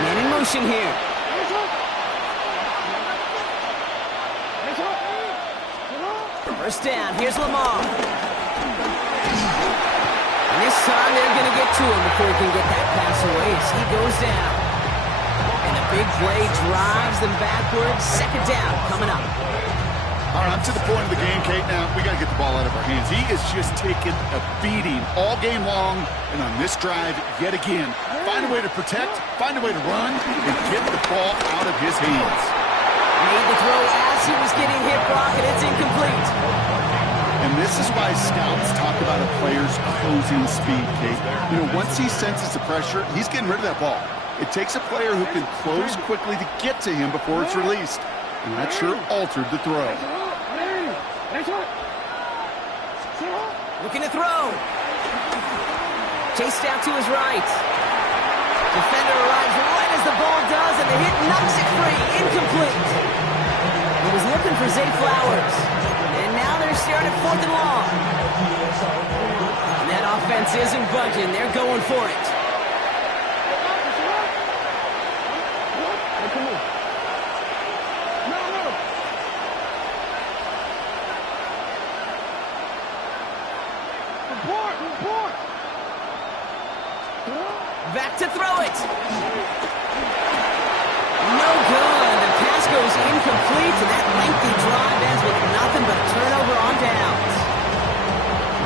Man in motion here. First down, here's Lamar. And this time they're going to get to him before he can get that pass away as he goes down. And the big play drives them backwards. 2nd down coming up. All right, I'm to the point of the game, Kate. Now, we got to get the ball out of our hands. He is just taking a beating all game long, and on this drive, yet again, find a way to protect, find a way to run, and get the ball out of his hands. Made the throw as he was getting hit, Brock, and it's incomplete. And this is why scouts talk about a player's closing speed, Kate. You know, once he senses the pressure, he's getting rid of that ball. It takes a player who can close quickly to get to him before it's released. And that sure altered the throw. Looking to throw. Chased out to his right. Defender arrives right as the ball does, and the hit knocks it free. Incomplete. He was looking for Zay Flowers. And now they're staring at 4th and long. And that offense isn't budging. They're going for it. Back to throw it. No good. The pass goes incomplete, and that lengthy drive ends with nothing but a turnover on downs.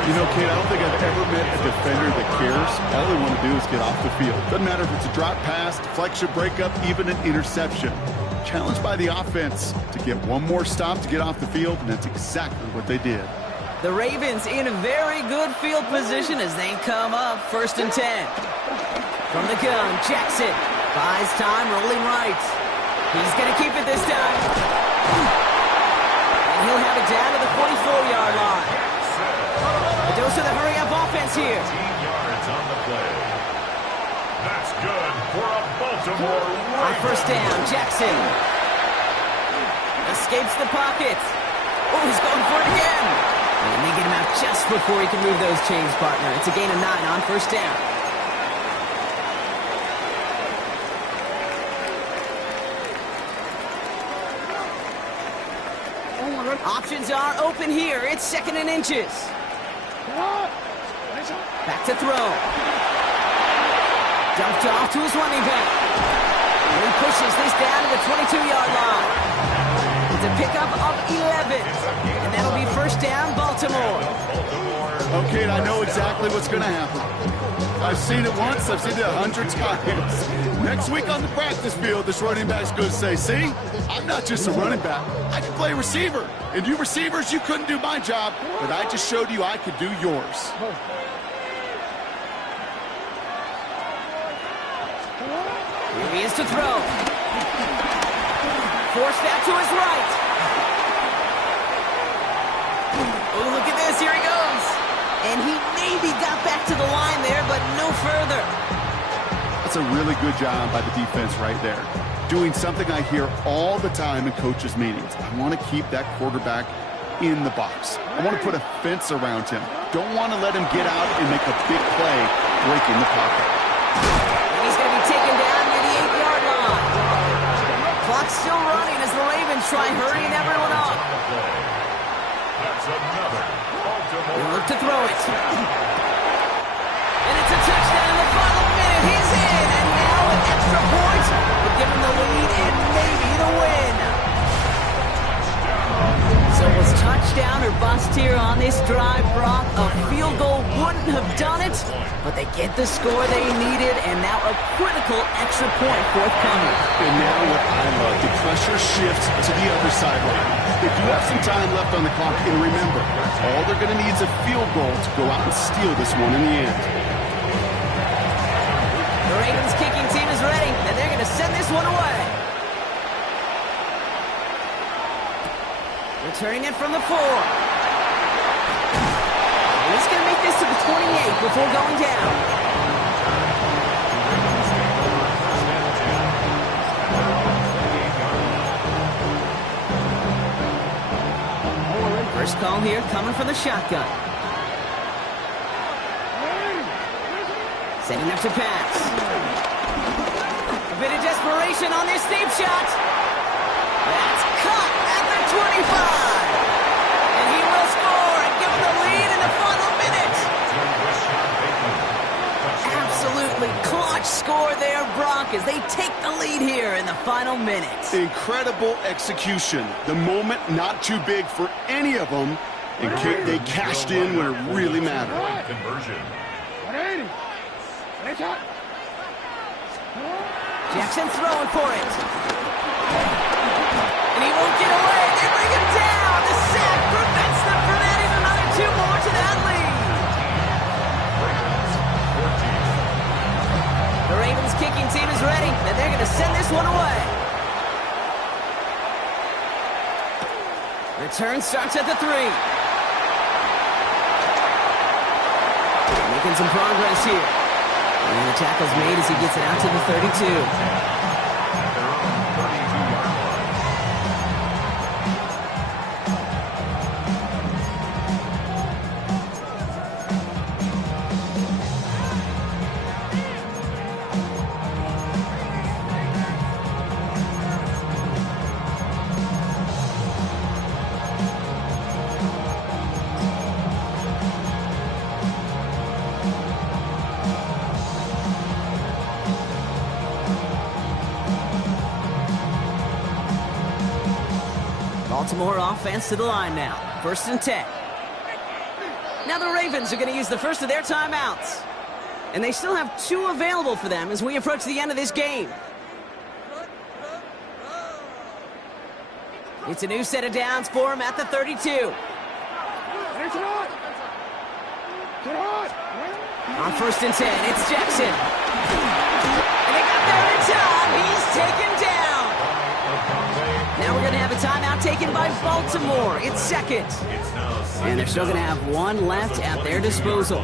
You know, Kate, I don't think I've ever met a defender that cares. All they want to do is get off the field. Doesn't matter if it's a drop pass, deflection, breakup, even an interception. Challenged by the offense to get one more stop to get off the field, and that's exactly what they did. The Ravens in a very good field position as they come up 1st and 10. From the gun, Jackson buys time, rolling right. He's going to keep it this time. And he'll have it down to the 44-yard line. A dose of the hurry-up offense here. 15 yards on the play. That's good for a Baltimore On 1st down, Jackson escapes the pocket. Oh, he's going for it again. And they get him out just before he can move those chains, partner. It's a gain of 9 on 1st down. Options are open here. It's 2nd and inches. Back to throw. Dumped off to his running back. And he pushes this down to the 22-yard line. It's a pickup of 11. And that'll be 1st down, Baltimore. Okay, I know exactly what's going to happen. I've seen it once. I've seen it 100 times. Next week on the practice field, this running back's going to say, see, I'm not just a running back. I can play receiver. And you receivers, you couldn't do my job, but I just showed you I could do yours. Here he is to throw. Forced out to his right. Oh, look at this. Here he goes. And he maybe got back to the line there, but no further. That's a really good job by the defense right there. Doing something I hear all the time in coaches' meetings. I want to keep that quarterback in the box. I want to put a fence around him. Don't want to let him get out and make a big play breaking the pocket. And he's going to be taken down near the 8-yard line. Clock's still running as the Ravens try hurrying everyone up. That's another Baltimore. He'll look to throw it. And it's a touchdown in the final minute. He's in, and now an extra point will give him the lead and maybe the win. So it was touchdown or bust here on this drive, Brock. A field goal wouldn't have done it, but they get the score they needed, and now a critical extra point forthcoming. And now what I love, the pressure shifts to the other sideline. They do have some time left on the clock, and remember, all they're going to need is a field goal to go out and steal this one in the end. The Ravens kicking team is ready, and they're going to send this one away. Returning it from the 4. And he's going to make this to the 28 before going down. First call here coming from the shotgun. Setting up to pass. A bit of desperation on this deep shot. That's caught at the 25. And he will score and give him the lead in the final minute. Absolutely clutch score there, Brock, as they take the lead here in the final minutes. Incredible execution. The moment not too big for any of them, and they cashed in when it really mattered. Conversion. Jackson throwing for it. And he won't get away. They bring him down. The sack prevents them from adding another 2 more to that lead. The Ravens kicking team is ready, and they're going to send this one away. Return starts at the 3. Making some progress here. And the tackle's made as he gets it out to the 32. Baltimore offense to the line now. 1st and 10. Now the Ravens are going to use the first of their timeouts. And they still have 2 available for them as we approach the end of this game. It's a new set of downs for them at the 32. On 1st and 10, it's Jackson. And they got there in time. He's taken down. Now we're going to have a timeout taken by Baltimore. It's 2nd. And they're still going to have 1 left at their disposal.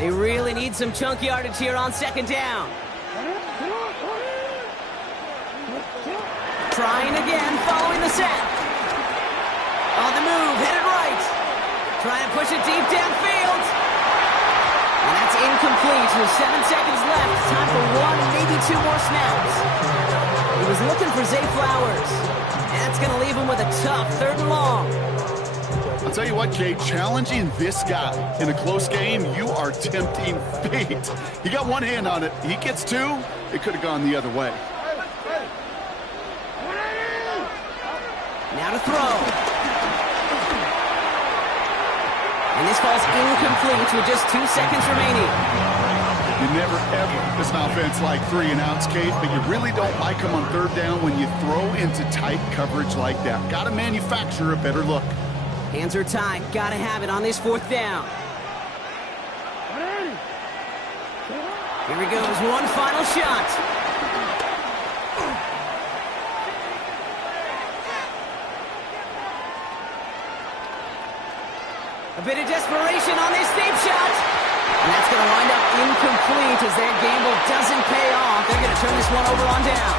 They really need some chunk yardage here on 2nd down. Trying again following the set. On the move, headed right. Trying to push it deep downfield. And that's incomplete with 7 seconds left. Time for 1, maybe 2 more snaps. He was looking for Zay Flowers. And that's going to leave him with a tough 3rd and long. I'll tell you what, Kate, challenging this guy in a close game, you are tempting fate. He got 1 hand on it. He gets 2. It could have gone the other way. Now to throw. And this falls incomplete with just 2 seconds remaining. You never, ever, as an offense like 3 and outs, Kate, but you really don't like them on 3rd down when you throw into tight coverage like that. Got to manufacture a better look. Hands are tied. Got to have it on this 4th down. Here he goes. 1 final shot. A bit of desperation on this deep shot. And that's going to wind up incomplete as their gamble doesn't pay off. They're going to turn this one over on down.